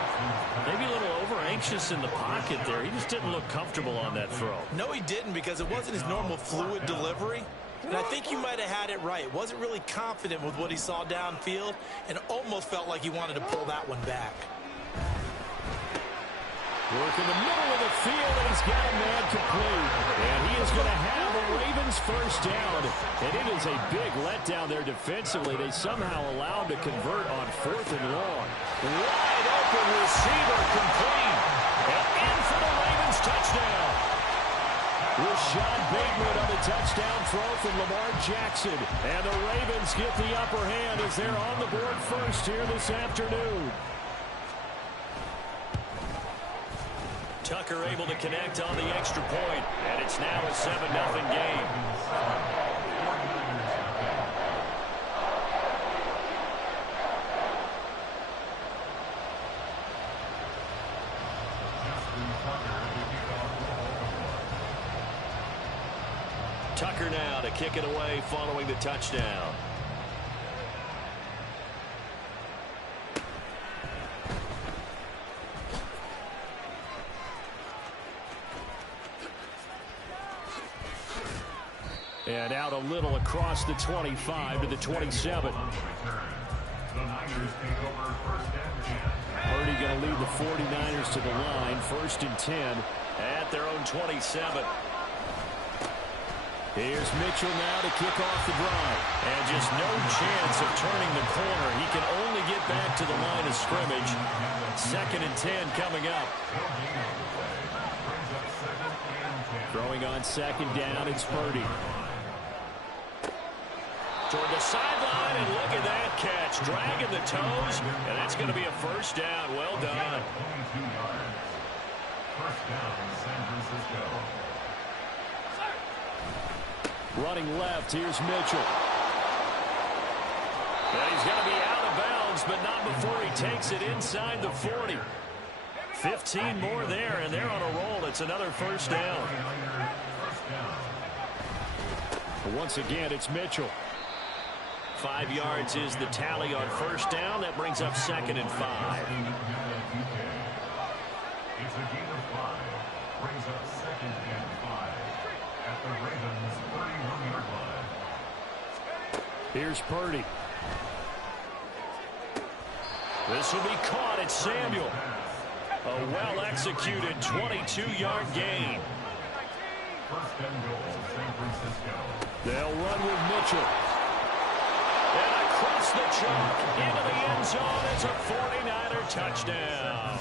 Maybe a little over-anxious in the pocket there. He just didn't look comfortable on that throw. No, he didn't, because it wasn't his normal fluid delivery. And I think you might have had it right. Wasn't really confident with what he saw downfield and almost felt like he wanted to pull that one back. Work in the middle of the field, and he's got a man complete. And he is going to have the Ravens first down. And it is a big letdown there defensively. They somehow allowed to convert on 4th and long. Wide open receiver complete. And in for the Ravens touchdown. Rashad Bateman on the touchdown throw from Lamar Jackson. And the Ravens get the upper hand as they're on the board first here this afternoon. Tucker able to connect on the extra point, and it's now a 7-0 game. Tucker now to kick it away following the touchdown. And out a little across the 25 to the 27. Purdy going to lead the 49ers to the line. 1st and 10 at their own 27. Here's Mitchell now to kick off the drive. And just no chance of turning the corner. He can only get back to the line of scrimmage. 2nd and 10 coming up. Throwing on 2nd down, it's Purdy. Toward the sideline, and look at that catch. Dragging the toes, and that's going to be a first down. Well done. First down, San Francisco. Running left, here's Mitchell. And he's going to be out of bounds, but not before he takes it inside the 40. 15 more there, and they're on a roll. It's another first down. Once again, it's Mitchell. 5 yards is the tally on first down. That brings up 2nd and 5. It's a gain of 5. Brings up 2nd and 5 at the Ravens' 31-yard line. Here's Purdy. This will be caught at Samuel. A well-executed 22-yard gain. First and goal, San Francisco. They'll run with Mitchell. And across the chalk into the end zone. It's a 49er touchdown.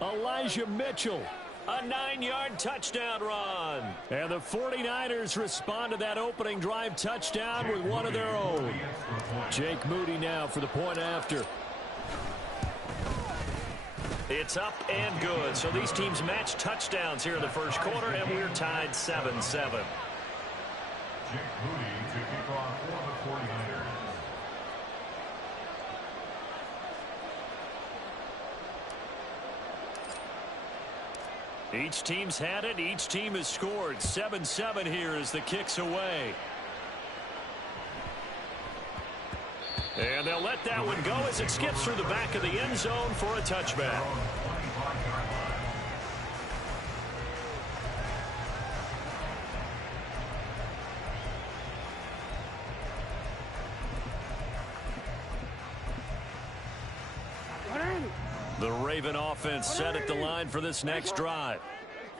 Elijah Mitchell, a 9-yard touchdown run. And the 49ers respond to that opening drive touchdown with one of their own. Jake Moody now for the point after. It's up and good. So these teams match touchdowns here in the first quarter, and we're tied 7-7. Jake Moody to kick off for the 49ers. Each team's had it. Each team has scored. 7-7 here as the kick's away. And they'll let that one go as it skips through the back of the end zone for a touchback. The Raven offense set at the line for this next drive.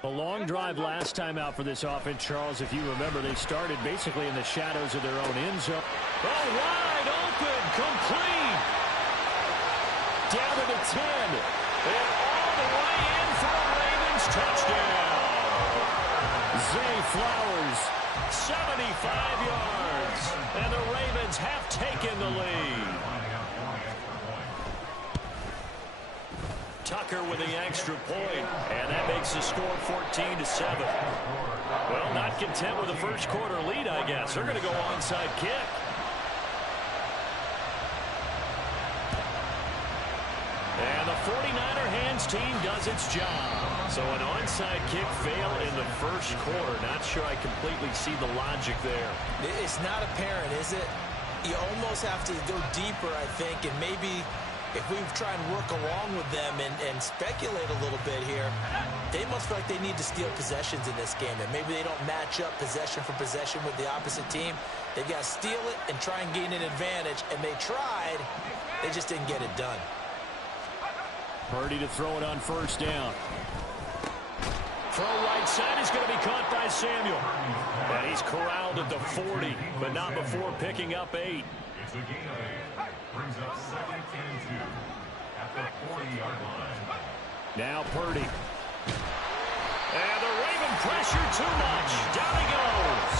A long drive last time out for this offense, Charles. If you remember, they started basically in the shadows of their own end zone. Oh, wide open, complete. Down to the 10. And all the way in for a Ravens touchdown. Zay Flowers, 75 yards. And the Ravens have taken the lead. Tucker with the extra point, and that makes the score 14-7. Well, not content with the first quarter lead, I guess. They're going to go onside kick. And the 49er hands team does its job. So an onside kick fail in the first quarter. Not sure I completely see the logic there. It's not apparent, is it? You almost have to go deeper, I think, and maybe if we try and work along with them and speculate a little bit here, they must feel like they need to steal possessions in this game, and maybe they don't match up possession for possession with the opposite team. They've got to steal it and try and gain an advantage, and they tried. They just didn't get it done. Purdy to throw it on first down. Throw right side is going to be caught by Samuel. And he's corralled at the 40, but not before picking up 8. It's a gain of 8. Brings up 2nd and 2 at the 40-yard line. Now Purdy. And the Raven pressure too much. Down he goes.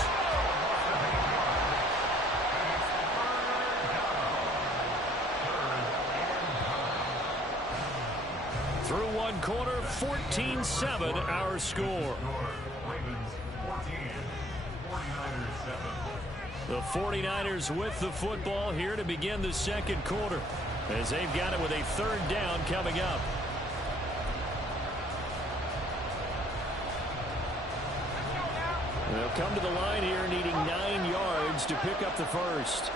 Through one quarter, 14-7 our score. Ravens 14, 49ers 7. The 49ers with the football here to begin the second quarter as they've got it with a third down coming up. They'll come to the line here needing 9 yards to pick up the first.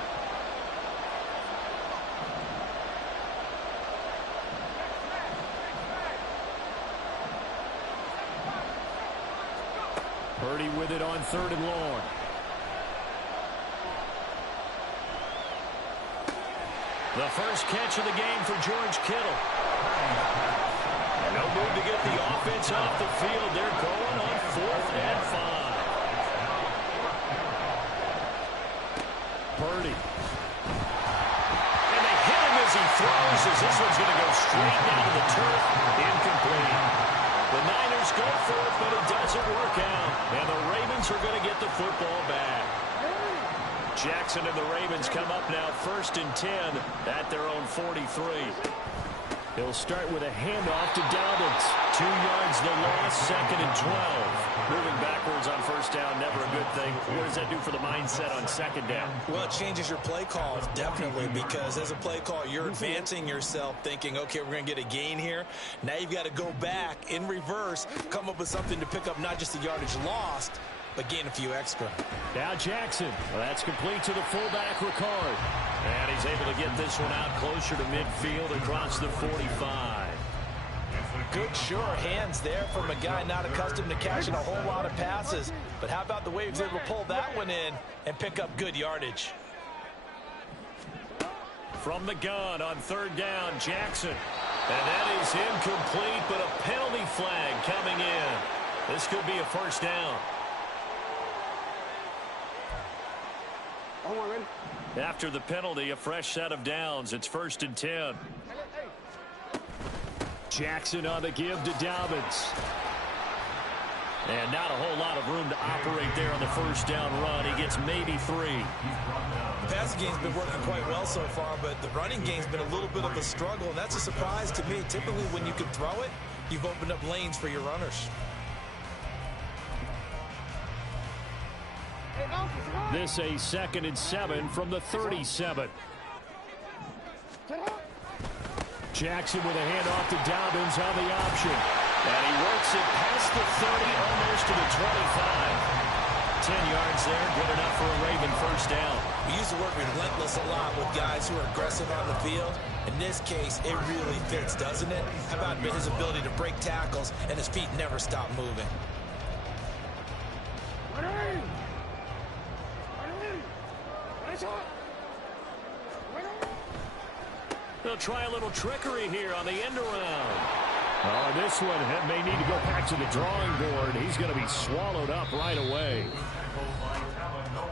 Purdy with it on 3rd and long. The first catch of the game for George Kittle. No move to get the offense off the field. They're going on 4th and 5. Purdy. And they hit him as he throws, as this one's going to go straight down to the turf. Incomplete. The Niners go for it, but it doesn't work out. And the Ravens are going to get the football back. Jackson and the Ravens come up now 1st and 10 at their own 43. He'll start with a handoff to Dobbins. 2 yards the loss, 2nd and 12. Moving backwards on first down, never a good thing. What does that do for the mindset on 2nd down? Well, it changes your play call, definitely, because as a play call, you're advancing yourself thinking, okay, we're going to get a gain here. Now you've got to go back in reverse, come up with something to pick up not just the yardage lost, but gain a few extra. Now Jackson. Well, that's complete to the fullback, Ricard. And he's able to get this one out closer to midfield across the 45. Good, sure hands there from a guy not accustomed to catching a whole lot of passes. But how about the way he was able to pull that one in and pick up good yardage? From the gun on 3rd down, Jackson. And that is incomplete, but a penalty flag coming in. This could be a first down. After the penalty, a fresh set of downs. It's 1st and 10. Jackson on the give to Dobbins. And not a whole lot of room to operate there on the first down run. He gets maybe 3. The passing game's been working quite well so far, but the running game's been a little bit of a struggle, and that's a surprise to me. Typically, when you can throw it, you've opened up lanes for your runners. This a 2nd and 7 from the 37. Jackson with a handoff to Dobbins on the option. And he works it past the 30, almost to the 25. 10 yards there, good enough for a Raven first down. We use the word relentless a lot with guys who are aggressive on the field. In this case, it really fits, doesn't it? How about his ability to break tackles and his feet never stop moving? They'll try a little trickery here on the end around. Oh, this one may need to go back to the drawing board. He's going to be swallowed up right away.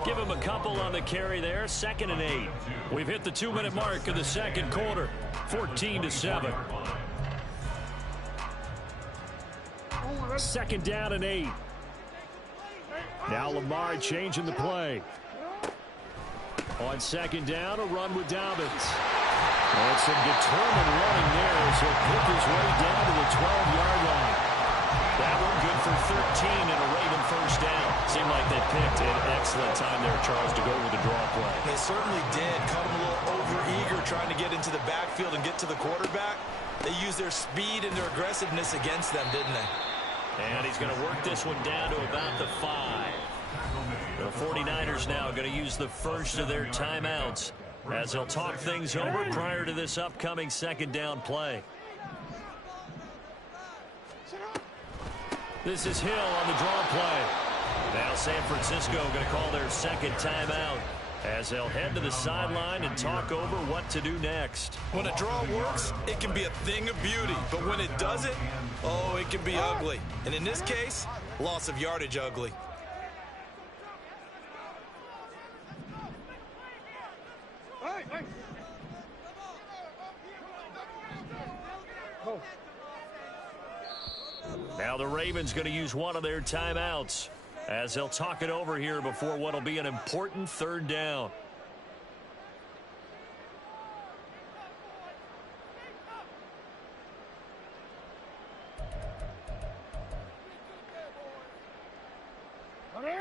Give him a couple on the carry there. 2nd and 8. We've hit the 2-minute mark of the second quarter. 14-7. 2nd down and 8. Now Lamar changing the play. On 2nd down, a run with Dobbins. And some determined running there as he'll pick his way down to the 12-yard line. That one good for 13 and a Raven first down. Seemed like they picked an excellent time there, Charles, to go with the draw play. They certainly did. Caught him a little over-eager trying to get into the backfield and get to the quarterback. They used their speed and their aggressiveness against them, didn't they? And he's going to work this one down to about the 5. The 49ers now going to use the first of their timeouts as they'll talk things over prior to this upcoming 2nd down play. This is Hill on the draw play. Now San Francisco going to call their 2nd timeout as they'll head to the sideline and talk over what to do next. When a draw works, it can be a thing of beauty. But when it doesn't, oh, it can be ugly. And in this case, loss of yardage ugly. Now the Ravens going to use one of their timeouts as they'll talk it over here before what will be an important 3rd down.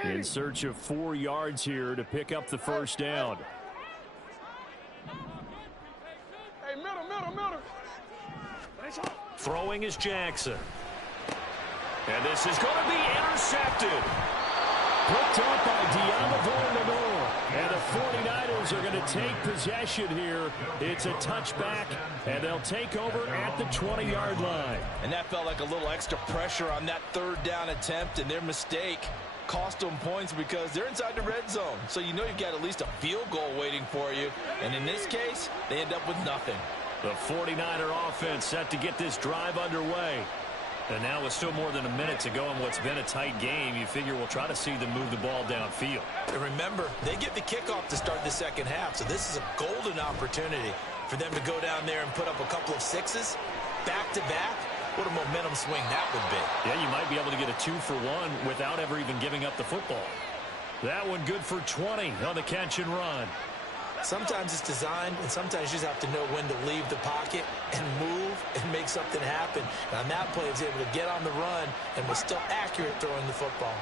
In search of 4 yards here to pick up the first down. Hey, middle. Throwing is Jackson. And this is going to be intercepted. Picked up by Deommodore. And the 49ers are going to take possession here. It's a touchback, and they'll take over at the 20-yard line. And that felt like a little extra pressure on that 3rd down attempt, and their mistake cost them points because they're inside the red zone. So you know you've got at least a field goal waiting for you. And in this case, they end up with nothing. The 49er offense set to get this drive underway. And now with still more than a minute to go in what's been a tight game, you figure we'll try to see them move the ball downfield. And remember, they get the kickoff to start the 2nd half, so this is a golden opportunity for them to go down there and put up a couple of 6s back-to-back. What a momentum swing that would be. Yeah, you might be able to get a 2-for-1 without ever even giving up the football. That one good for 20 on the catch and run. Sometimes it's designed, and sometimes you just have to know when to leave the pocket and move and make something happen. And on that play, he was able to get on the run and was still accurate throwing the football.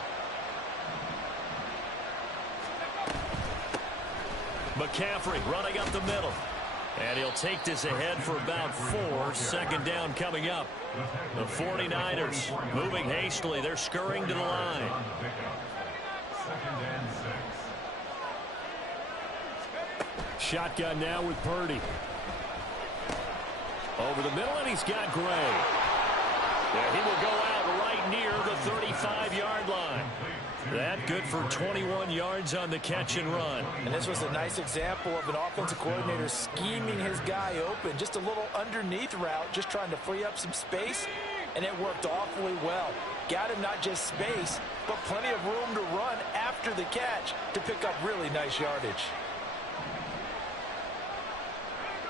McCaffrey running up the middle. And he'll take this ahead for about 4. 2nd down coming up. The 49ers moving hastily. They're scurrying to the line. 2nd and 6. Shotgun now with Purdy. Over the middle, and he's got Gray. Yeah, he will go out right near the 35-yard line. That good for 21 yards on the catch and run. And this was a nice example of an offensive coordinator scheming his guy open. Just a little underneath route, just trying to free up some space, and it worked awfully well. Got him not just space, but plenty of room to run after the catch to pick up really nice yardage.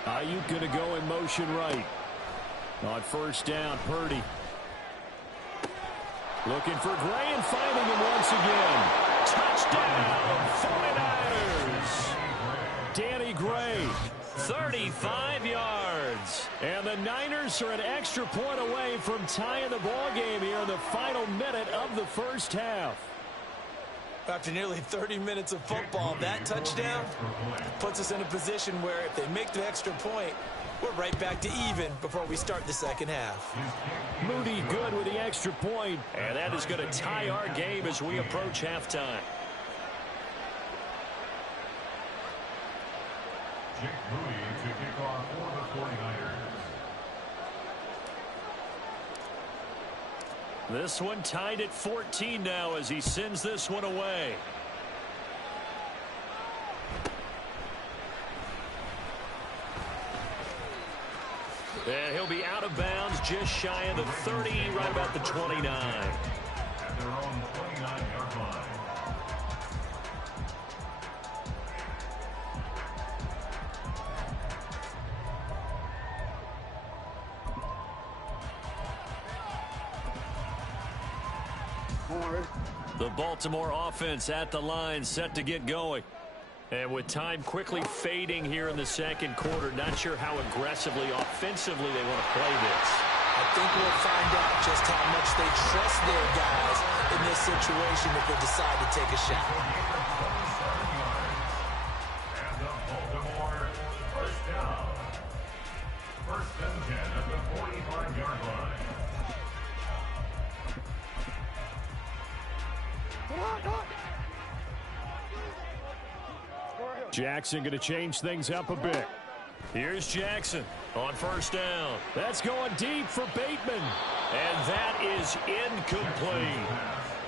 Ayuk going to go in motion right. On 1st down, Purdy. Looking for Gray and finding him once again. Touchdown, 49ers. Danny Gray. 35 yards. And the Niners are an extra point away from tying the ball game here in the final minute of the first half. After nearly 30 minutes of football, that touchdown puts us in a position where if they make the extra point, We're right back to even before we start the second half. Moody good with the extra point. And that is going to tie our game as we approach halftime. Jake Moody to kick off for the 49ers. This one tied at 14 now as he sends this one away. And he'll be out of bounds just shy of the 30, right about the 29. At their own 29-yard line. The Baltimore offense at the line, set to get going. And with time quickly fading here in the second quarter, not sure how aggressively, offensively they want to play this. I think we'll find out just how much they trust their guys in this situation if they decide to take a shot. And the Baltimore first down. First and 10 at the 45-yard line. Jackson going to change things up a bit. Here's Jackson on first down. That's going deep for Bateman. And that is incomplete.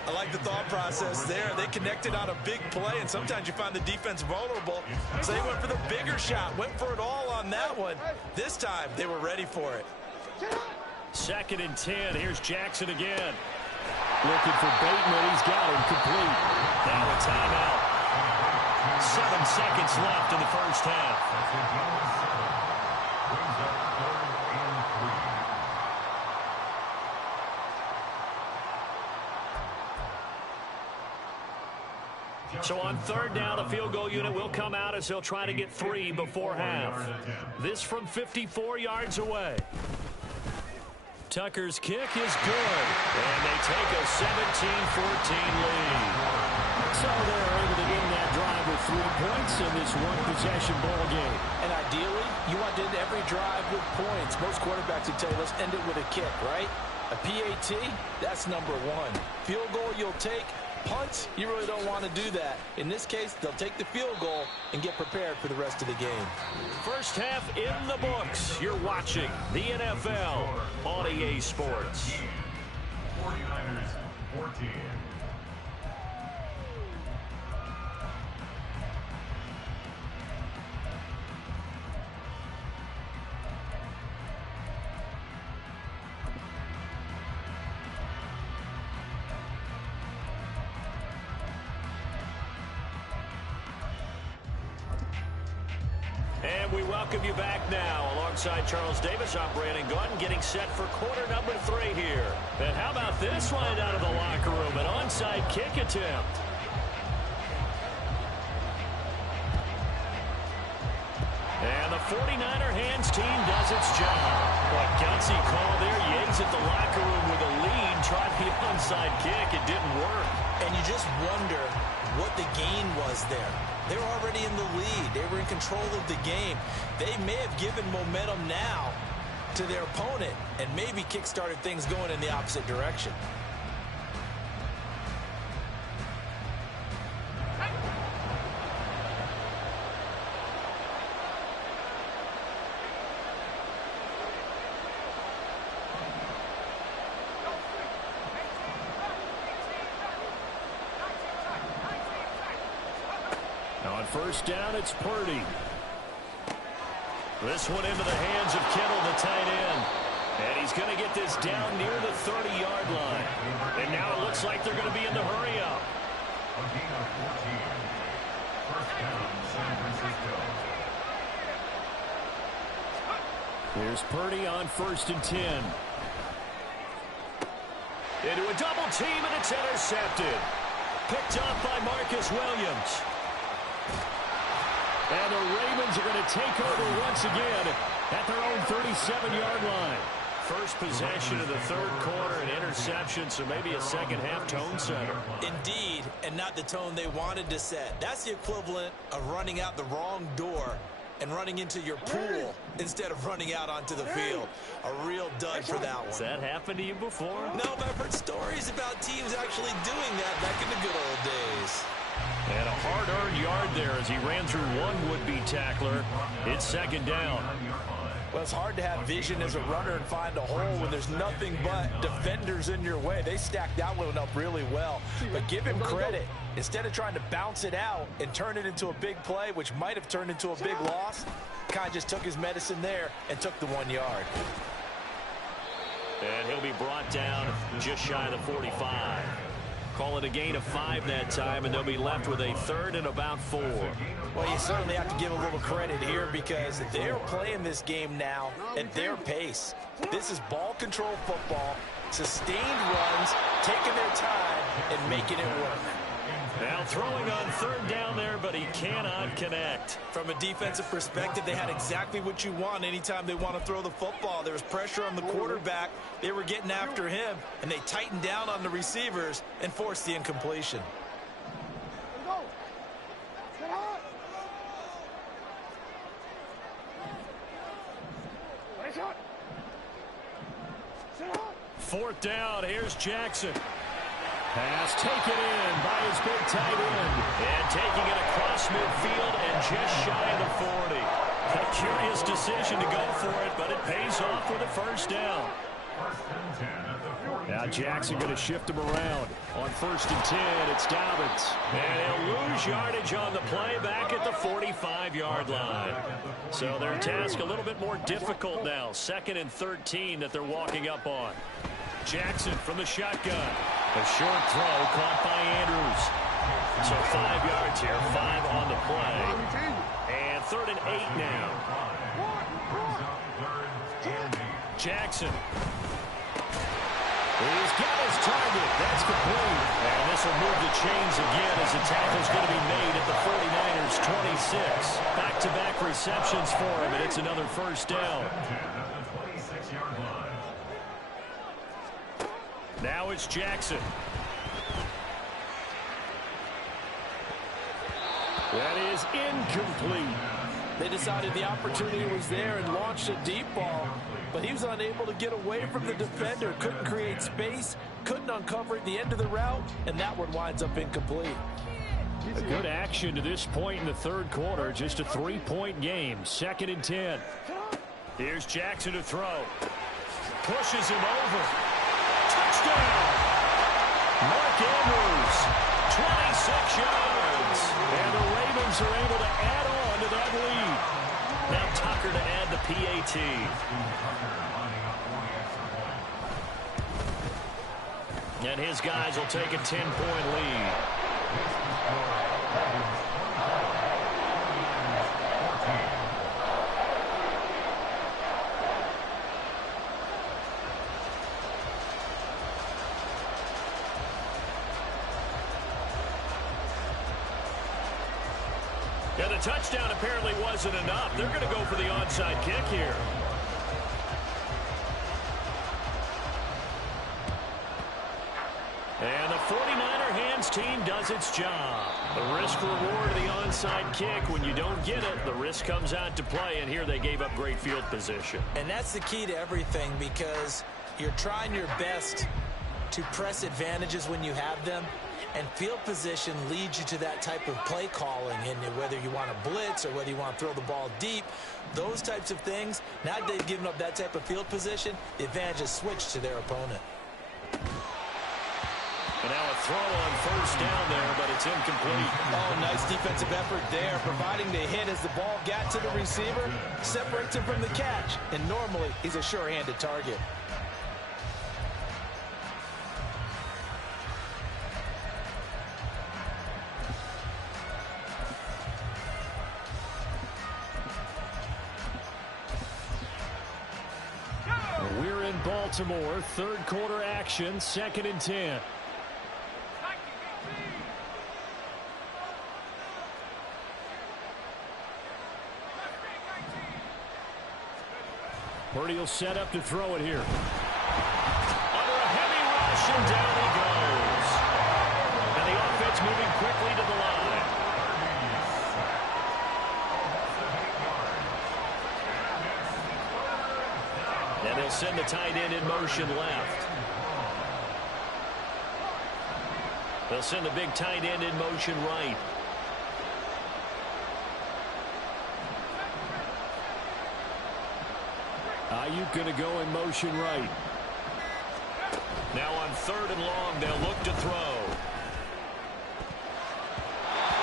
I like the thought process there. They connected on a big play, and sometimes you find the defense vulnerable. So they went for the bigger shot, went for it all on that one. This time, they were ready for it. Second and 10. Here's Jackson again. Looking for Bateman. He's got him complete. Now a timeout. 7 seconds left in the first half. Brings up 3rd and 3. So on third down, the field goal unit will come out as they'll try to get 3 before half. This from 54 yards away. Tucker's kick is good. And they take a 17-14 lead. So they're able to win that drive with 3 points in this one-possession ball game. And ideally, you want to end every drive with points. Most quarterbacks would tell you, let's end it with a kick, right? A PAT, that's number 1. Field goal you'll take. Punts, you really don't want to do that. In this case, they'll take the field goal and get prepared for the rest of the game. First half in the books. You're watching the NFL on EA Sports. 49ers 14. And we welcome you back now. Alongside Charles Davis, I'm Brandon Gunn, getting set for quarter number 3 here. And how about this one out of the locker room? An onside kick attempt. And the 49er hands team does its job. A gutsy call there. Yates at the locker room with a lead. Tried the onside kick. It didn't work. And you just wonder what the gain was there. They were already in the lead. They were in control of the game. They may have given momentum now to their opponent and maybe kick-started things going in the opposite direction. On first down, it's Purdy. This one into the hands of Kittle, the tight end. And he's going to get this down near the 30-yard line. And now it looks like they're going to be in the hurry-up. A gain of 14. First down, San Francisco. Here's Purdy on first and 10. Into a double team, and it's intercepted. Picked up by Marcus Williams. And the Ravens are going to take over once again at their own 37-yard line. First possession of the third quarter, an interception, so maybe a second-half tone setter. Indeed, and not the tone they wanted to set. That's the equivalent of running out the wrong door and running into your pool instead of running out onto the field. A real dud for that one. Has that happened to you before? No, but I've heard stories about teams actually doing that back in the good old days. And a hard-earned yard there as he ran through one would-be tackler. It's second down. Well, it's hard to have vision as a runner and find a hole when there's nothing but defenders in your way. They stacked that one up really well. But give him credit. Instead of trying to bounce it out and turn it into a big play, which might have turned into a big loss, kind of just took his medicine there and took the 1 yard. And he'll be brought down just shy of the 45. Call it a gain of 5 that time, and they'll be left with a third and about 4. Well, you certainly have to give a little credit here because they're playing this game now at their pace. This is ball control football, sustained runs, taking their time, and making it work. Now throwing on third down there, but he cannot connect. From a defensive perspective, they had exactly what you want anytime they want to throw the football. There was pressure on the quarterback. They were getting after him, and they tightened down on the receivers and forced the incompletion. Fourth down, here's Jackson. Pass taken in by his big tight end. And taking it across midfield and just shy of the 40. A curious decision to go for it, but it pays off with a first down. Now Jackson going to shift him around. On 1st and 10, it's Dobbins. And he'll lose yardage on the play back at the 45-yard line. So their task a little bit more difficult now. 2nd and 13 that they're walking up on. Jackson from the shotgun. A short throw caught by Andrews. So 5 yards here, 5 on the play. And 3rd and 8 now. Jackson. He's got his target. That's complete. And this will move the chains again as the tackle's going to be made at the 49ers 26. Back-to-back receptions for him, and it's another first down. Now it's Jackson. That is incomplete. They decided the opportunity was there and launched a deep ball, but he was unable to get away from the defender, couldn't create space, couldn't uncover at the end of the route, and that one winds up incomplete. A good action to this point in the 3rd quarter, just a 3-point game, 2nd and 10. Here's Jackson to throw. Pushes him over. Touchdown! Mark Andrews, 26 yards. And the Ravens are able to add on to that lead. Now Tucker to add the PAT. And his guys will take a 10-point lead. Yeah, the touchdown apparently wasn't enough. They're going to go for the onside kick here. And the 49er hands team does its job. The risk-reward of the onside kick. When you don't get it, the risk comes out to play, and here they gave up great field position. And that's the key to everything because you're trying your best to press advantages when you have them. And field position leads you to that type of play calling, and whether you want to blitz or whether you want to throw the ball deep, those types of things, now that they've given up that type of field position, the advantage is switched to their opponent. And now a throw on 1st down there, but it's incomplete. Oh, nice defensive effort there, providing the hit as the ball got to the receiver, separates him from the catch, and normally he's a sure-handed target. We're in Baltimore, 3rd quarter action, 2nd and 10. Purdy will set up to throw it here. Under a heavy rush, and down he goes. And the offense moving quickly to the line. send the tight end in motion left. They'll send the big tight end in motion right. Ayuk going to go in motion right. Now on 3rd and long, they'll look to throw.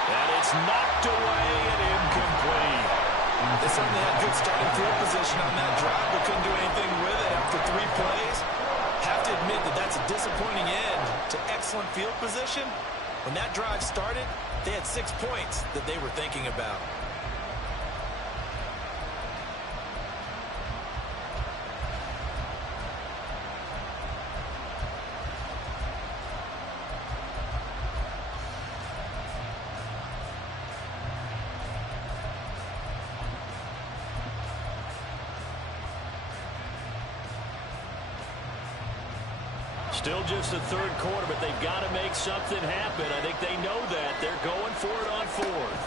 And it's knocked away and incomplete. They certainly had good starting field position on that drive, but couldn't do anything with it after 3 plays. Have to admit that that's a disappointing end to excellent field position. When that drive started, they had 6 points that they were thinking about. Still just the 3rd quarter, but they've got to make something happen. I think they know that. They're going for it on 4th.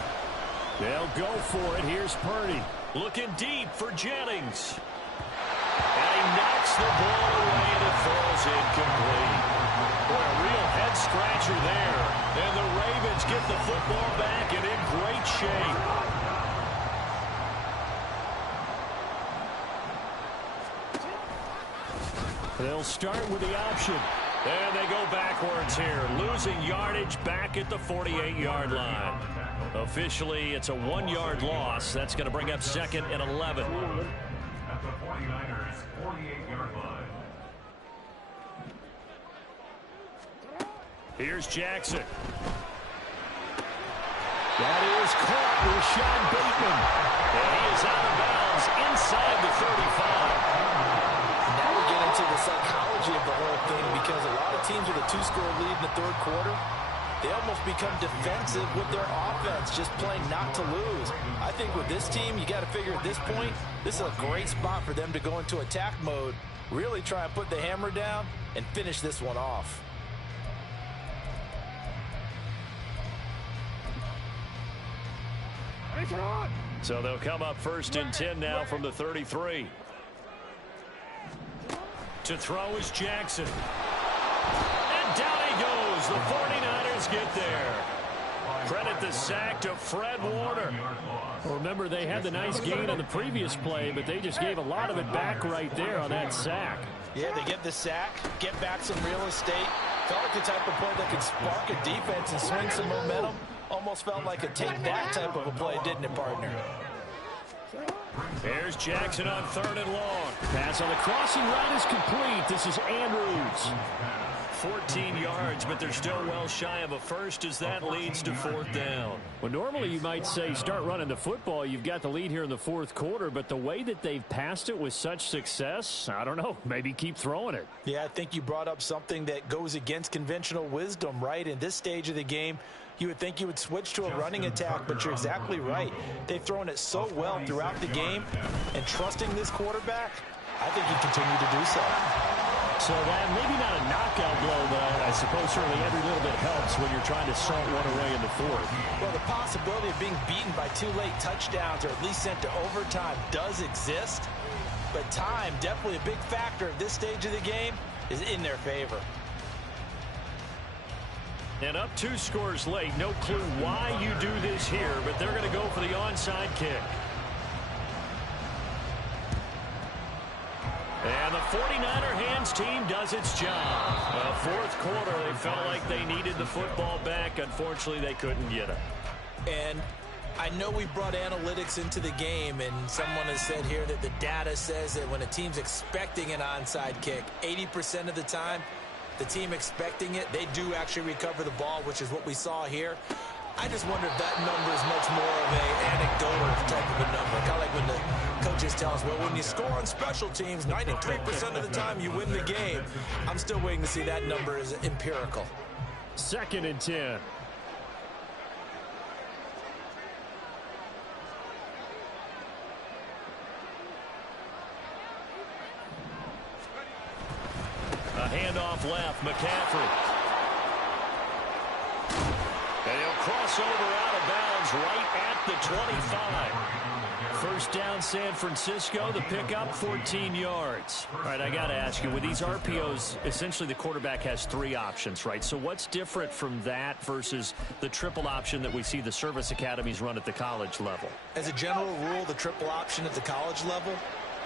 They'll go for it. Here's Purdy. Looking deep for Jennings. And he knocks the ball away, and it falls incomplete. Boy, a real head-scratcher there. And the Ravens get the football back and in great shape. They'll start with the option. And they go backwards here, losing yardage back at the 48-yard line. Officially, it's a 1-yard loss. That's going to bring up 2nd and 11. At the 49ers' 48-yard line. Here's Jackson. That is caught with Sean Bateman. And he is out of bounds inside the 35. Now we get into the psychology of the whole thing, because a lot of teams with a 2-score lead in the 3rd quarter, they almost become defensive with their offense, just playing not to lose. I think with this team, you got to figure at this point, this is a great spot for them to go into attack mode, really try and put the hammer down and finish this one off. So they'll come up 1st and 10 now from the 33. To throw is Jackson. And down he goes. The 49ers get there. Credit the sack to Fred Warner. Well, remember, they had the nice gain on the previous play, but they just gave a lot of it back right there on that sack. Yeah, they get the sack, get back some real estate. Felt like the type of play that could spark a defense and swing some momentum. Almost felt like a take-that type of a play, didn't it, partner? Here's Jackson on 3rd and long. Pass on the crossing route is complete. This is Andrews. 14 yards, but they're still well shy of a first as that leads to 4th down. Well, normally you might say start running the football. You've got the lead here in the 4th quarter, but the way that they've passed it with such success, I don't know, maybe keep throwing it. Yeah, I think you brought up something that goes against conventional wisdom, right? In this stage of the game, you would think you would switch to a running attack, but you're exactly right. They've thrown it so well throughout the game, and trusting this quarterback, I think you continue to do so. So that maybe not a knockout blow, but I suppose certainly every little bit helps when you're trying to salt one away in the 4th. Well, the possibility of being beaten by 2 late touchdowns or at least sent to overtime does exist, but time, definitely a big factor at this stage of the game, is in their favor. And up 2 scores late. No clue why you do this here, but they're going to go for the onside kick. And the 49er hands team does its job. 4th quarter, they felt like they needed the football back. Unfortunately, they couldn't get it. And I know we brought analytics into the game, and someone has said here that the data says that when a team's expecting an onside kick, 80% of the time, the team expecting it, they do actually recover the ball, which is what we saw here. I just wonder if that number is much more of an anecdotal type of a number. Kind of like when the coaches tell us, well, when you score on special teams, 93% of the time you win the game. I'm still waiting to see that number is empirical. 2nd and 10. A handoff left, McCaffrey. And he'll cross over out of bounds right at the 25. First down, San Francisco. The pickup, 14 yards. All right, I got to ask you, with these RPOs, essentially the quarterback has 3 options, right? So what's different from that versus the triple option that we see the service academies run at the college level? As a general rule, the triple option at the college level,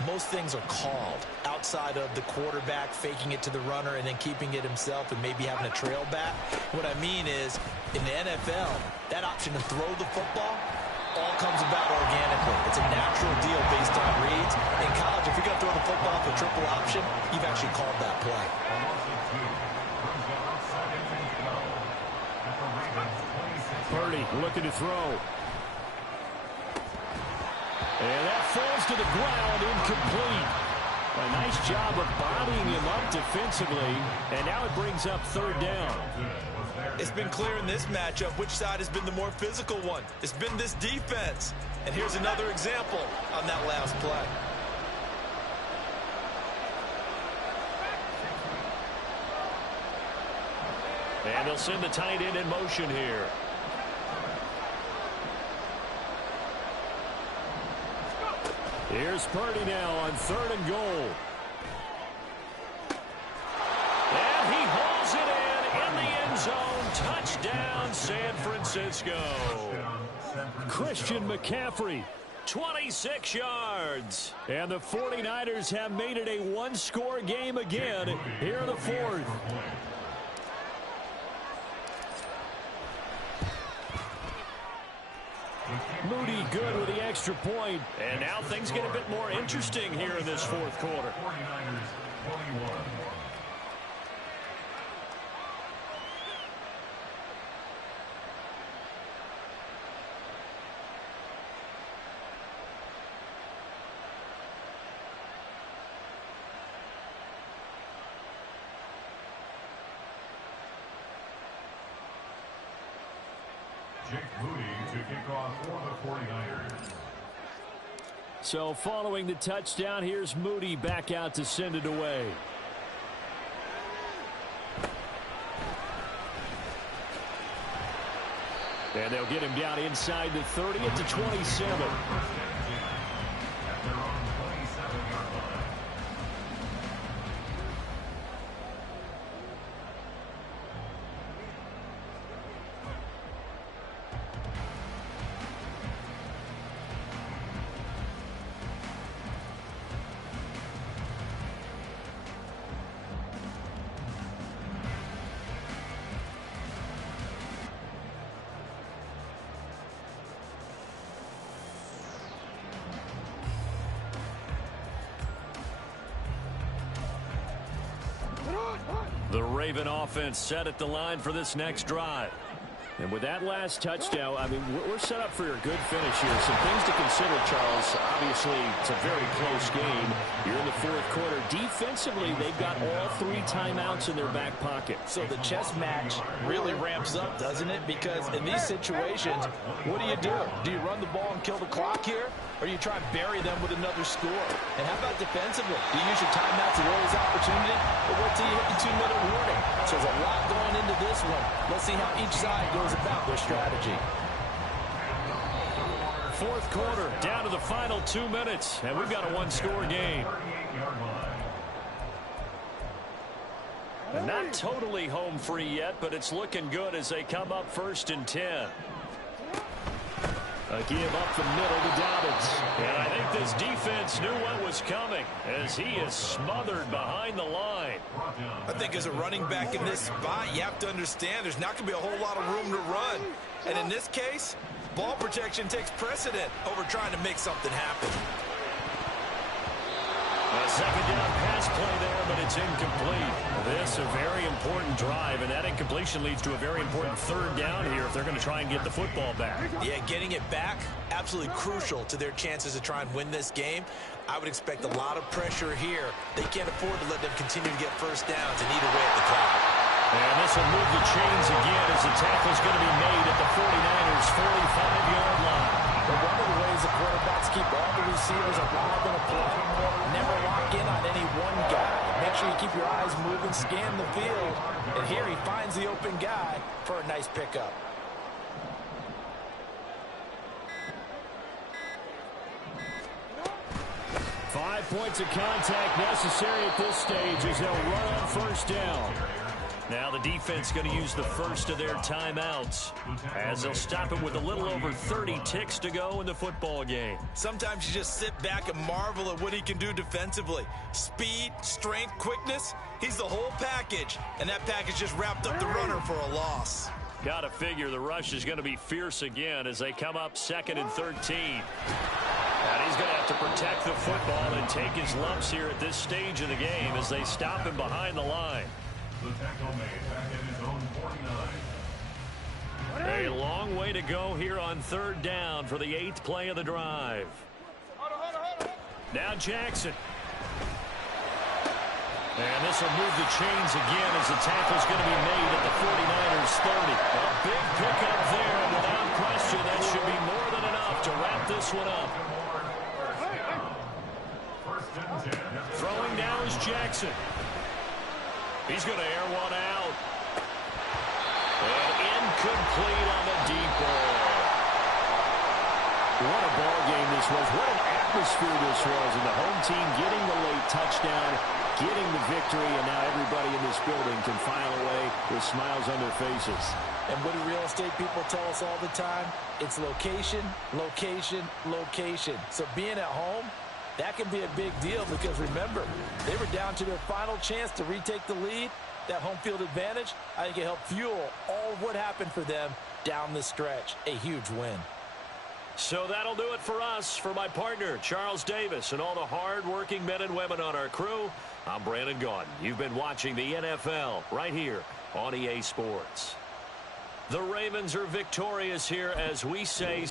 most things are called outside of the quarterback faking it to the runner and then keeping it himself and maybe having a trail back. What I mean is, in the NFL, that option to throw the football all comes about organically. It's a natural deal based on reads. In college, if you're going to throw the football for triple option, you've actually called that play. Purdy looking to throw. And that falls to the ground, incomplete. A nice job of bodying him up defensively, and now it brings up 3rd down. It's been clear in this matchup which side has been the more physical one. It's been this defense. And here's another example on that last play. And they'll send the tight end in motion here. Here's Purdy now on 3rd and goal. And he hauls it in the end zone. Touchdown, San Francisco. Christian McCaffrey, 26 yards. And the 49ers have made it a one-score game again here in the 4th. Moody good with the extra point. And now things get a bit more interesting here in this 4th quarter. 49ers 21. Jake Moody to kick off for the 49ers. So following the touchdown, here's Moody back out to send it away. And they'll get him down inside the 30 at the 27. At their own 27-yard line. The Raven offense set at the line for this next drive. And with that last touchdown, I mean, we're set up for a good finish here. Some things to consider, Charles. Obviously, it's a very close game. You're in the 4th quarter. Defensively, they've got all 3 timeouts in their back pocket. So the chess match really ramps up, doesn't it? Because in these situations, what do you do? Do you run the ball and kill the clock here? Or do you try and bury them with another score? And how about defensively? Do you use your timeouts at earliest opportunity? Or wait till you hit the 2-minute warning? So there's a lot going into this one. Let's see how each side goes about their strategy. 4th quarter, down to the final 2 minutes. And we've got a one-score game. 38-yard line. And not totally home free yet, but it's looking good as they come up 1st and 10. A give up the middle to Dobbins. And I think this defense knew what was coming as he is smothered behind the line. I think as a running back in this spot, you have to understand there's not going to be a whole lot of room to run. And in this case, ball protection takes precedent over trying to make something happen. A 2nd down pass play there, but it's incomplete. This a very important drive, and that incompletion leads to a very important 3rd down here if they're going to try and get the football back. Yeah, getting it back, absolutely crucial to their chances to try and win this game. I would expect a lot of pressure here. They can't afford to let them continue to get 1st downs and eat away at the clock. And this will move the chains again as the tackle is going to be made at the 49ers' 45-yard line. But one of the ways the quarterbacks keep all the receivers alive in a play, never lock in on any one guy. Make sure you keep your eyes moving, scan the field. And here he finds the open guy for a nice pickup. 5 points of contact necessary at this stage as they'll run on first down. Now the defense going to use the first of their timeouts as they'll stop it with a little over 30 ticks to go in the football game. Sometimes you just sit back and marvel at what he can do defensively. Speed, strength, quickness, he's the whole package. And that package just wrapped up the runner for a loss. Got to figure the rush is going to be fierce again as they come up 2nd and 13. And he's going to have to protect the football and take his lumps here at this stage of the game as they stop him behind the line. The tackle made back at his own 49. A long way to go here on 3rd down for the 8th play of the drive. Now Jackson. And this will move the chains again as the tackle's going to be made at the 49ers 30. A big pickup there, and without question, that should be more than enough to wrap this one up. Throwing now is Jackson. He's going to air one out. And incomplete on the deep ball. What a ball game this was. What an atmosphere this was. And the home team getting the late touchdown, getting the victory, and now everybody in this building can file away with smiles on their faces. And what do real estate people tell us all the time? It's location, location, location. So being at home, that can be a big deal because, remember, they were down to their final chance to retake the lead. That home field advantage, I think it helped fuel all of what happened for them down the stretch. A huge win. So that'll do it for us. For my partner, Charles Davis, and all the hard-working men and women on our crew, I'm Brandon Gaudin. You've been watching the NFL right here on EA Sports. The Ravens are victorious here as we say...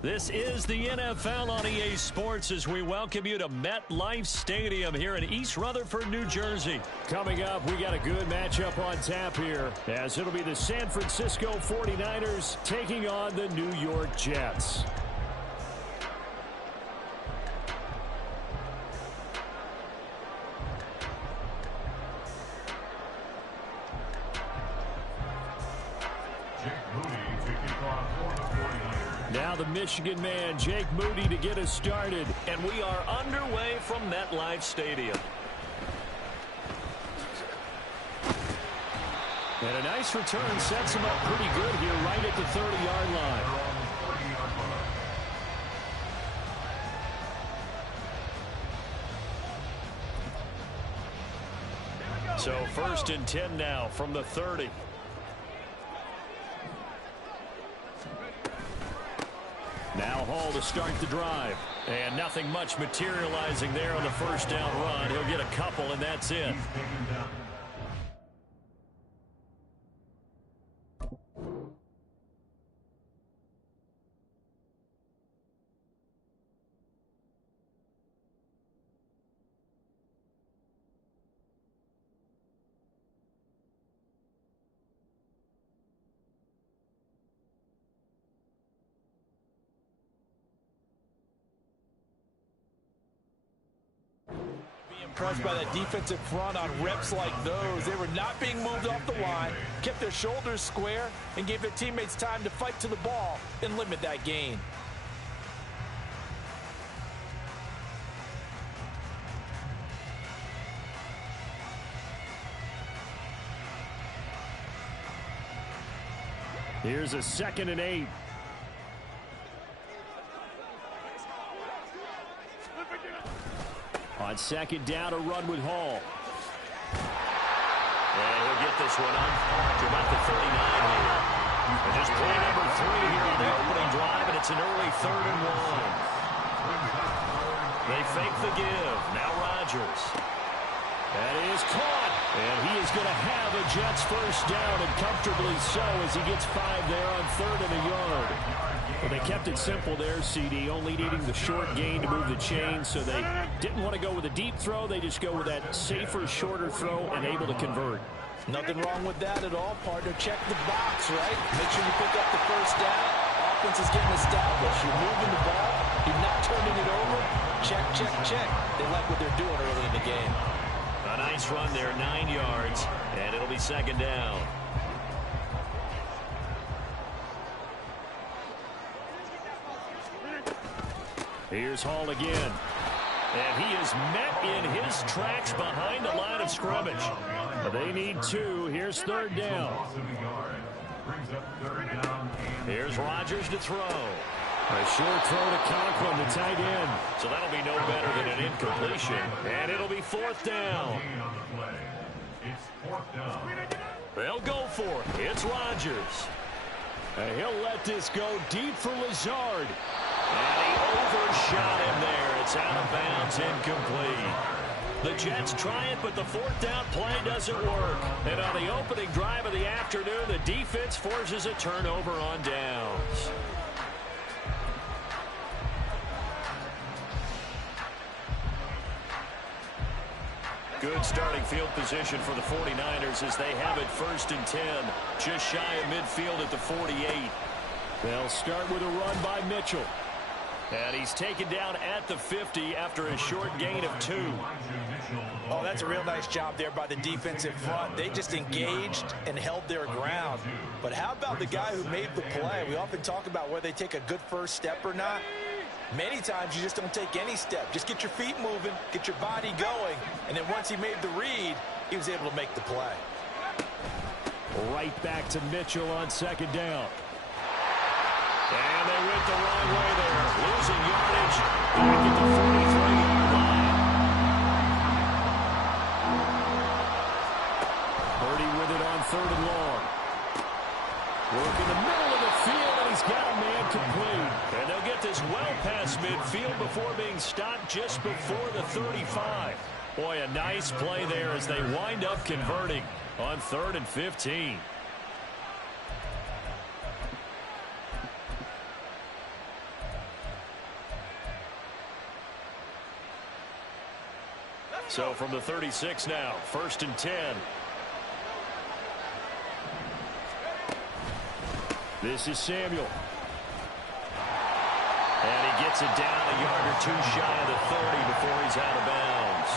This is the NFL on EA Sports as we welcome you to MetLife Stadium here in East Rutherford, New Jersey. Coming up, we got a good matchup on tap here as it'll be the San Francisco 49ers taking on the New York Jets. the Michigan man, Jake Moody, to get us started. And we are underway from MetLife Stadium. And a nice return sets him up pretty good here right at the 30-yard line. So 1st and 10 now from the 30. Now Hall to start the drive. And nothing much materializing there on the first down run. He'll get a couple, and that's it. Impressed by that defensive front on reps like those. They were not being moved off the line, kept their shoulders square, and gave their teammates time to fight to the ball and limit that gain. Here's a 2nd and 8. On 2nd down, a run with Hall. And he'll get this one up to about the 39 here. And just play number 3 here on the opening drive, and it's an early 3rd and 1. They fake the give. Now Rodgers. That is caught. And he is going to have a Jets first down, and comfortably so, as he gets 5 there on 3rd and a yard. Well, they kept it simple there, CD, only needing the short gain to move the chain, so they didn't want to go with a deep throw. They just go with that safer, shorter throw and able to convert. Nothing wrong with that at all, partner. Check the box, right? Make sure you pick up the first down. Offense is getting established. You're moving the ball. You're not turning it over. Check, check, check. They like what they're doing early in the game. A nice run there, 9 yards, and it'll be 2nd down. Here's Hall again. And he is met in his tracks behind the line of scrimmage. They need 2. Here's 3rd down. Here's Rodgers to throw. A short throw to Conklin, the tight end. So that'll be no better than an incompletion. And it'll be 4th down. They'll go for it. It's Rodgers. And he'll let this go deep for Lazard. And he overshot him there. It's out of bounds, incomplete. The Jets try it, but the 4th down play doesn't work. And on the opening drive of the afternoon, the defense forces a turnover on downs. Good starting field position for the 49ers as they have it 1st and 10. Just shy of midfield at the 48. They'll start with a run by Mitchell. And he's taken down at the 50 after a short gain of 2. Oh, that's a real nice job there by the defensive front. They just engaged and held their ground. But how about the guy who made the play? We often talk about whether they take a good first step or not. Many times you just don't take any step. Just get your feet moving, get your body going, and then once he made the read, he was able to make the play. Right back to Mitchell on 2nd down. And they went the wrong way there. Losing yardage back at the 43-yard line. Purdy with it on 3rd and long. Work in the middle of the field, and he's got a man complete. And they'll get this well past midfield before being stopped just before the 35. Boy, a nice play there as they wind up converting on 3rd and 15. So from the 36 now, 1st and 10. This is Samuel. And he gets it down a yard or 2 shy of the 30 before he's out of bounds.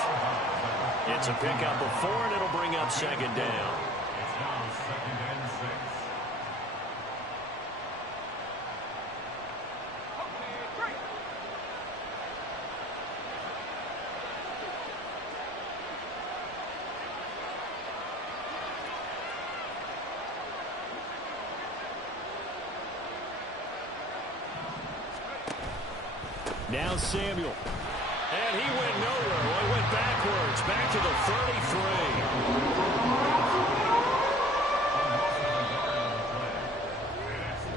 It's a pickup of 4, and it'll bring up 2nd down. It's now 2nd and 6. Now Samuel. And he went nowhere. Well, he went backwards. Back to the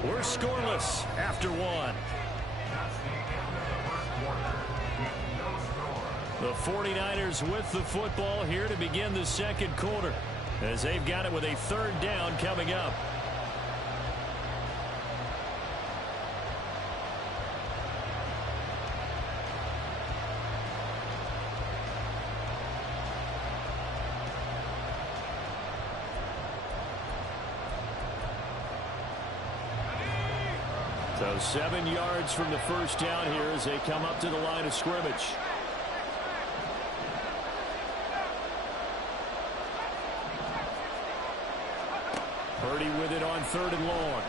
33. We're scoreless after one. The 49ers with the football here to begin the second quarter, as they've got it with a third down coming up. So 7 yards from the first down here as they come up to the line of scrimmage. Purdy with it on 3rd and long.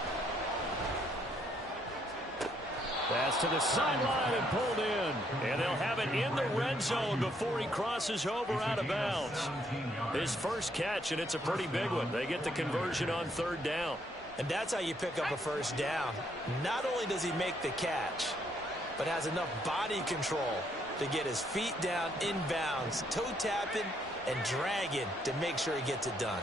Pass to the sideline and pulled in. And they'll have it in the red zone before he crosses over out of bounds. His first catch, and it's a pretty big one. They get the conversion on 3rd down. And that's how you pick up a first down. Not only does he make the catch, but has enough body control to get his feet down inbounds, toe tapping and dragging to make sure he gets it done.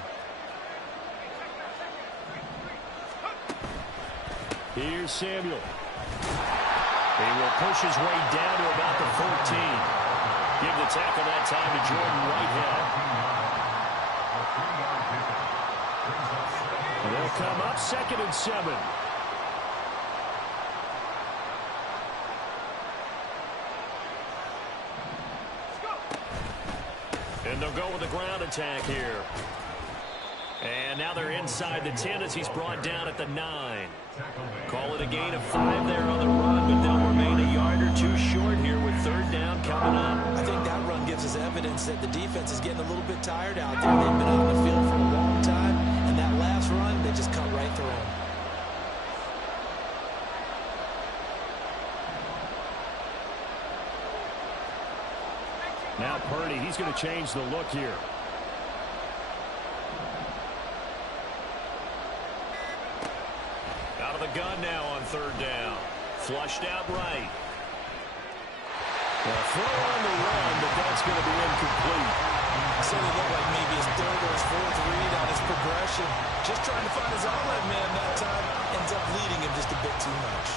Here's Samuel. He will push his way down to about the 14. Give the tackle that time to Jordan Whitehead. And they'll come up 2nd and 7. And they'll go with the ground attack here. And now they're inside the 10 as he's brought down at the 9. Call it a gain of 5 there on the run, but they'll remain a yard or 2 short here with 3rd down coming up. I think that run gives us evidence that the defense is getting a little bit tired out there. They've been on the field for a long time, and that last run, they just cut right through them. Now Purdy, he's going to change the look here. Out of the gun now on 3rd down. Flushed out right. A throw on the run, but that's going to be incomplete. So it looked like maybe his 3rd or his 4th read on his progression. Just trying to find his outlet man that time. Ends up leading him just a bit too much.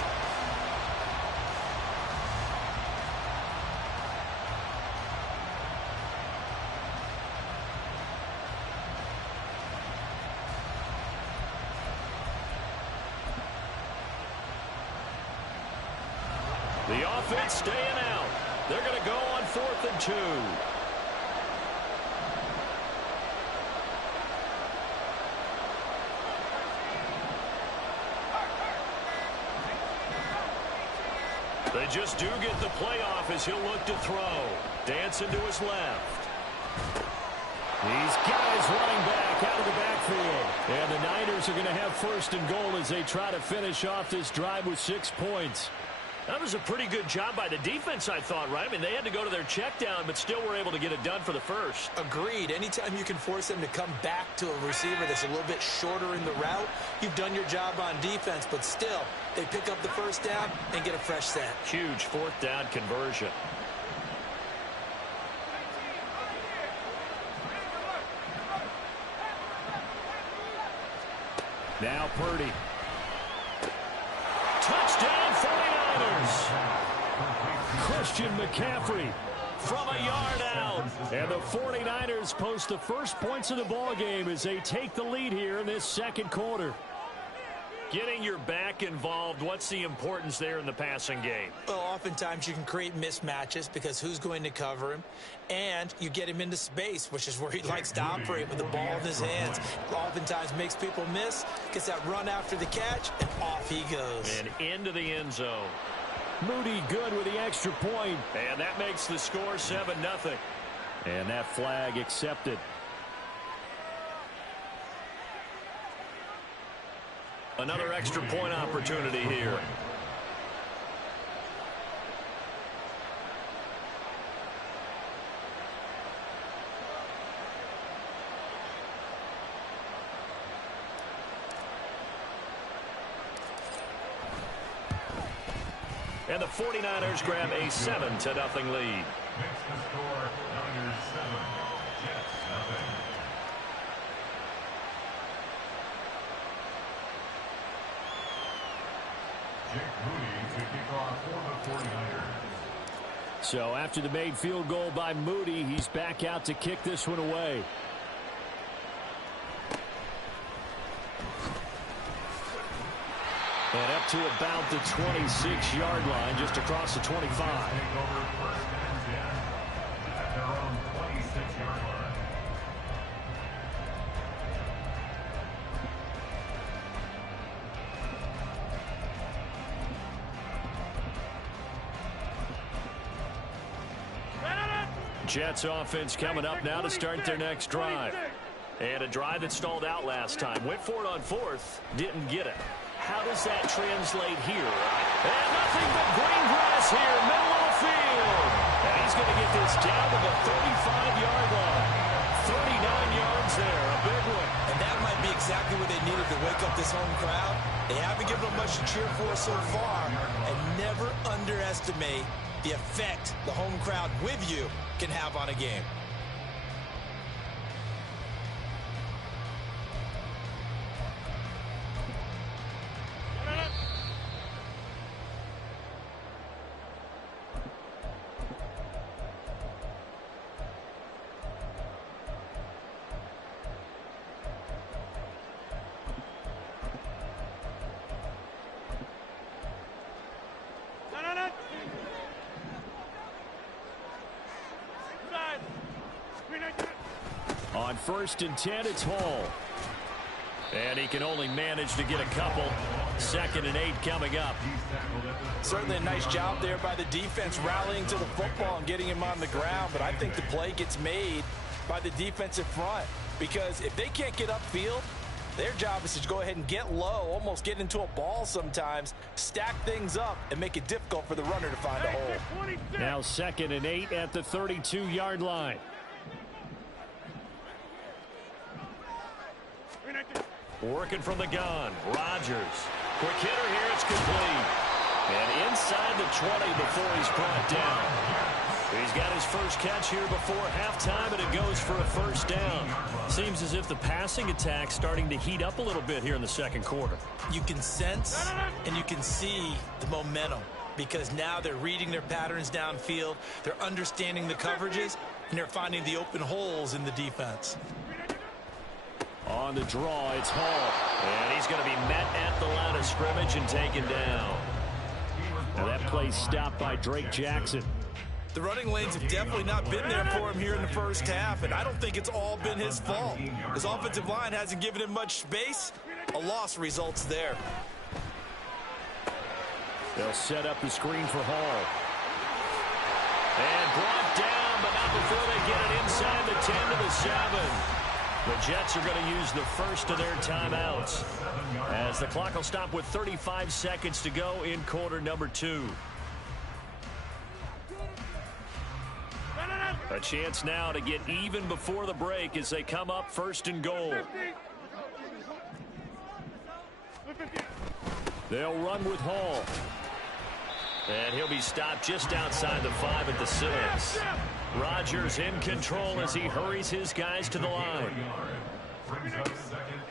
The offense staying out. They're going to go on 4th and 2. They just do get the playoff as he'll look to throw. Dancing to his left. These guys running back out of the backfield. And the Niners are going to have 1st and goal as they try to finish off this drive with 6 points. That was a pretty good job by the defense, I thought, right? I mean, they had to go to their check down, but still were able to get it done for the first. Agreed. Anytime you can force them to come back to a receiver that's a little bit shorter in the route, you've done your job on defense, but still, they pick up the first down and get a fresh set. Huge 4th down conversion. Now Purdy. Touchdown 49ers. Christian McCaffrey from a yard out. And the 49ers post the first points of the ball game as they take the lead here in this second quarter. Getting your back involved, what's the importance there in the passing game? Well, oftentimes you can create mismatches because who's going to cover him, and you get him into space, which is where he likes to operate with the ball in his hands. Oftentimes makes people miss, gets that run after the catch, and off he goes. And into the end zone. Moody good with the extra point, and that makes the score 7-0. And that flag accepted. Another extra point opportunity here. And the 49ers grab a 7-0 lead. Makes the score Niners 7, Jets nothing. Jake Moody to kick off for the 49ers. So after the made field goal by Moody, he's back out to kick this one away. And up to about the 26-yard line, just across the 25. Take over first and 10 at their own 26-yard line. Jets offense coming up now to start their next drive. And a drive that stalled out last time. Went for it on fourth, didn't get it. How does that translate here? And nothing but green grass here, middle of the field. And he's going to get this down to the 35-yard line. 39 yards there, a big one. And that might be exactly what they needed to wake up this home crowd. They haven't given them much to cheer for so far. And never underestimate the effect the home crowd with you can have on a game. On 1st and 10, it's Hall. And he can only manage to get a couple. 2nd and 8 coming up. Certainly a nice job there by the defense rallying to the football and getting him on the ground. But I think the play gets made by the defensive front. Because if they can't get upfield, their job is to go ahead and get low, almost get into a ball sometimes, stack things up, and make it difficult for the runner to find a hole. Now 2nd and 8 at the 32-yard line. Working from the gun, Rodgers. Quick hitter here, it's complete. And inside the 20 before he's brought down. He's got his first catch here before halftime, and it goes for a first down. Seems as if the passing attack's starting to heat up a little bit here in the second quarter. You can sense and you can see the momentum because now they're reading their patterns downfield, they're understanding the coverages, and they're finding the open holes in the defense. On the draw, it's Hall. And he's going to be met at the line of scrimmage and taken down. Now that play stopped by Drake Jackson. The running lanes have definitely not been there for him here in the first half, and I don't think it's all been his fault. His offensive line hasn't given him much space. A loss results there. They'll set up the screen for Hall. And brought down, but not before they get it inside the 10 to the 7. The Jets are going to use the first of their timeouts as the clock will stop with 35 seconds to go in quarter number 2. A chance now to get even before the break as they come up 1st and goal. They'll run with Hall. And he'll be stopped just outside the 5 at the 6. Rodgers in control as he hurries his guys to the line.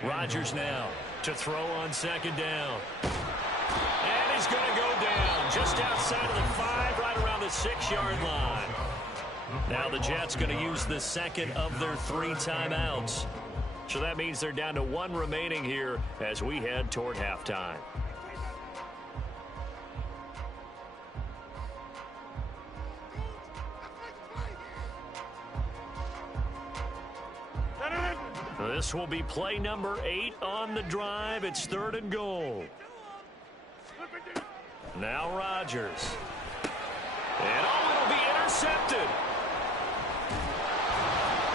Rodgers now to throw on 2nd down. And he's going to go down just outside of the 5, right around the 6-yard line. Now the Jets going to use the second of their 3 timeouts. So that means they're down to 1 remaining here as we head toward halftime. This will be play number 8 on the drive. It's 3rd and goal. Now Rodgers. And it'll be intercepted.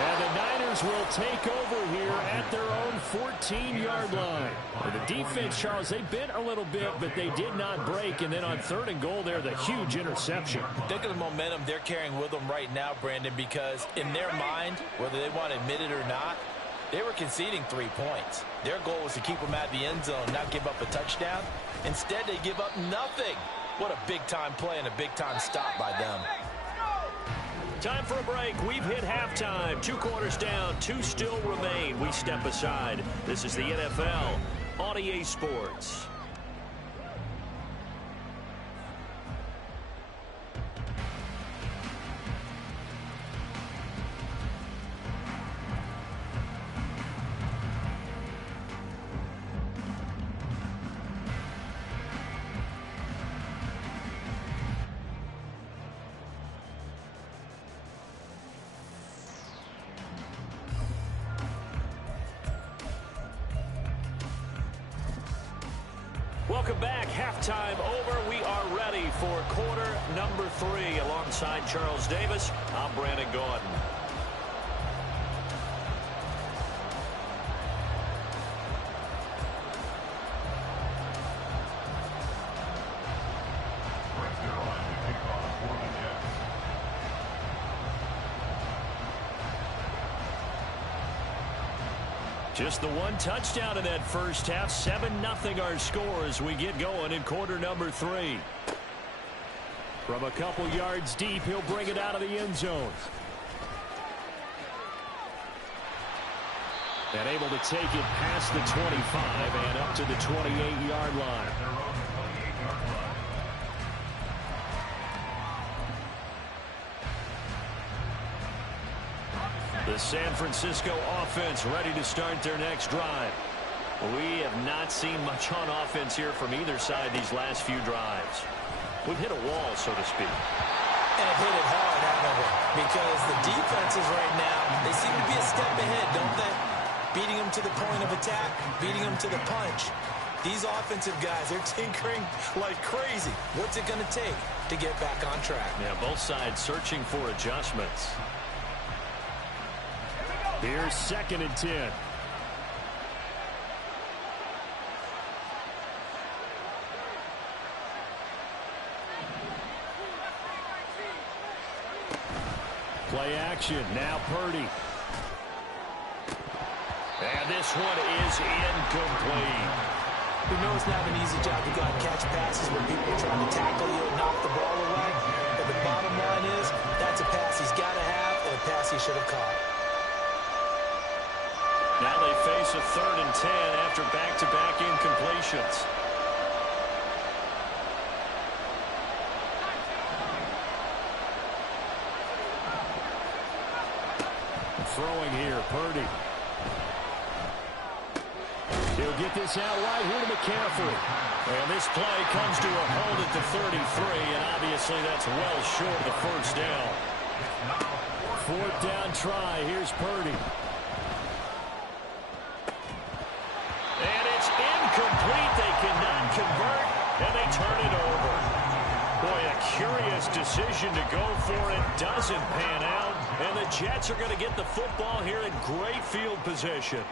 And the Niners will take over here at their own 14-yard line. The defense, Charles, they bent a little bit, but they did not break. And then on 3rd and goal there, the huge interception. Think of the momentum they're carrying with them right now, Brandon, because in their mind, whether they want to admit it or not, they were conceding 3 points. Their goal was to keep them out of the end zone, not give up a touchdown. Instead, they give up nothing. What a big-time play and a big-time stop by them. Time for a break. We've hit halftime. 2 quarters down, 2 still remain. We step aside. This is the NFL on EA Sports. Welcome back. Halftime over. We are ready for quarter number 3. Alongside Charles Davis, I'm Brandon Gordon. Just the 1 touchdown in that first half. 7-0 our score as we get going in quarter number 3. From a couple yards deep, he'll bring it out of the end zone. And able to take it past the 25 and up to the 28-yard line. The San Francisco offense ready to start their next drive. We have not seen much on offense here from either side these last few drives. We've hit a wall, so to speak. And hit it hard, haven't we? Because the defenses right now, they seem to be a step ahead, don't they? Beating them to the point of attack, beating them to the punch. These offensive guys, they're tinkering like crazy. What's it going to take to get back on track? Yeah, both sides searching for adjustments. Here's 2nd and 10. Play action. Now Purdy. And this one is incomplete. We know it's not an easy job to go out and catch passes when people are trying to tackle you and knock the ball away. But the bottom line is, that's a pass he's got to have and a pass he should have caught. Now they face a 3rd and 10 after back-to-back incompletions. Throwing here, Purdy. He'll get this out right here to McCaffrey. And this play comes to a hold at the 33, and obviously that's well short of the first down. 4th down try. Here's Purdy. And it's incomplete. They cannot convert, and they turn it over. Boy, a curious decision to go for it. Doesn't pan out, and the Jets are going to get the football here in great field position.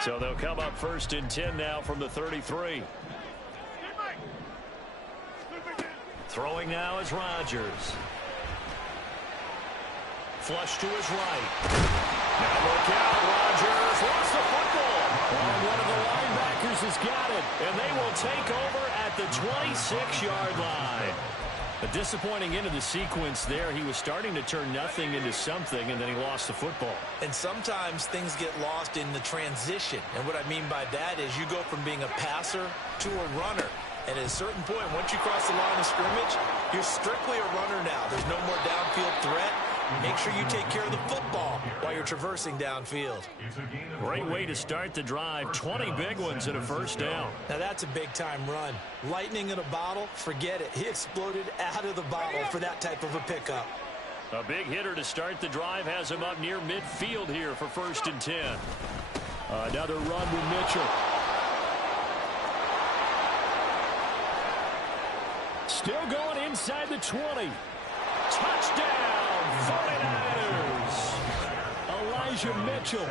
So they'll come up 1st and 10 now from the 33. Throwing now is Rodgers. Flush to his right. Now look out, Rodgers lost the football. And one of the linebackers has got it. And they will take over at the 26-yard line. A disappointing end of the sequence there. He was starting to turn nothing into something, and then he lost the football. And sometimes things get lost in the transition. And what I mean by that is you go from being a passer to a runner. And at a certain point, once you cross the line of scrimmage, you're strictly a runner now. There's no more downfield threat. Make sure you take care of the football while you're traversing downfield. Great way to start the drive. 20 big ones and a first down. Now that's a big-time run. Lightning in a bottle, forget it. He exploded out of the bottle for that type of a pickup. A big hitter to start the drive has him up near midfield here for 1st and 10. Another run with Mitchell. Still going inside the 20. Touchdown, 49ers. Elijah Mitchell.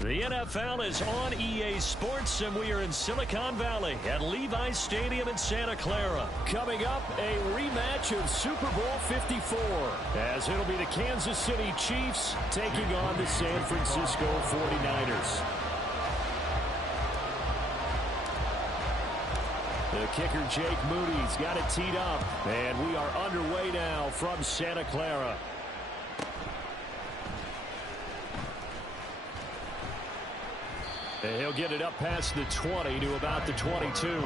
The NFL is on EA Sports, and we are in Silicon Valley at Levi's Stadium in Santa Clara. Coming up, a rematch of Super Bowl 54, as it'll be the Kansas City Chiefs taking on the San Francisco 49ers. The kicker, Jake Moody's got it teed up, and we are underway now from Santa Clara. And he'll get it up past the 20 to about the 22.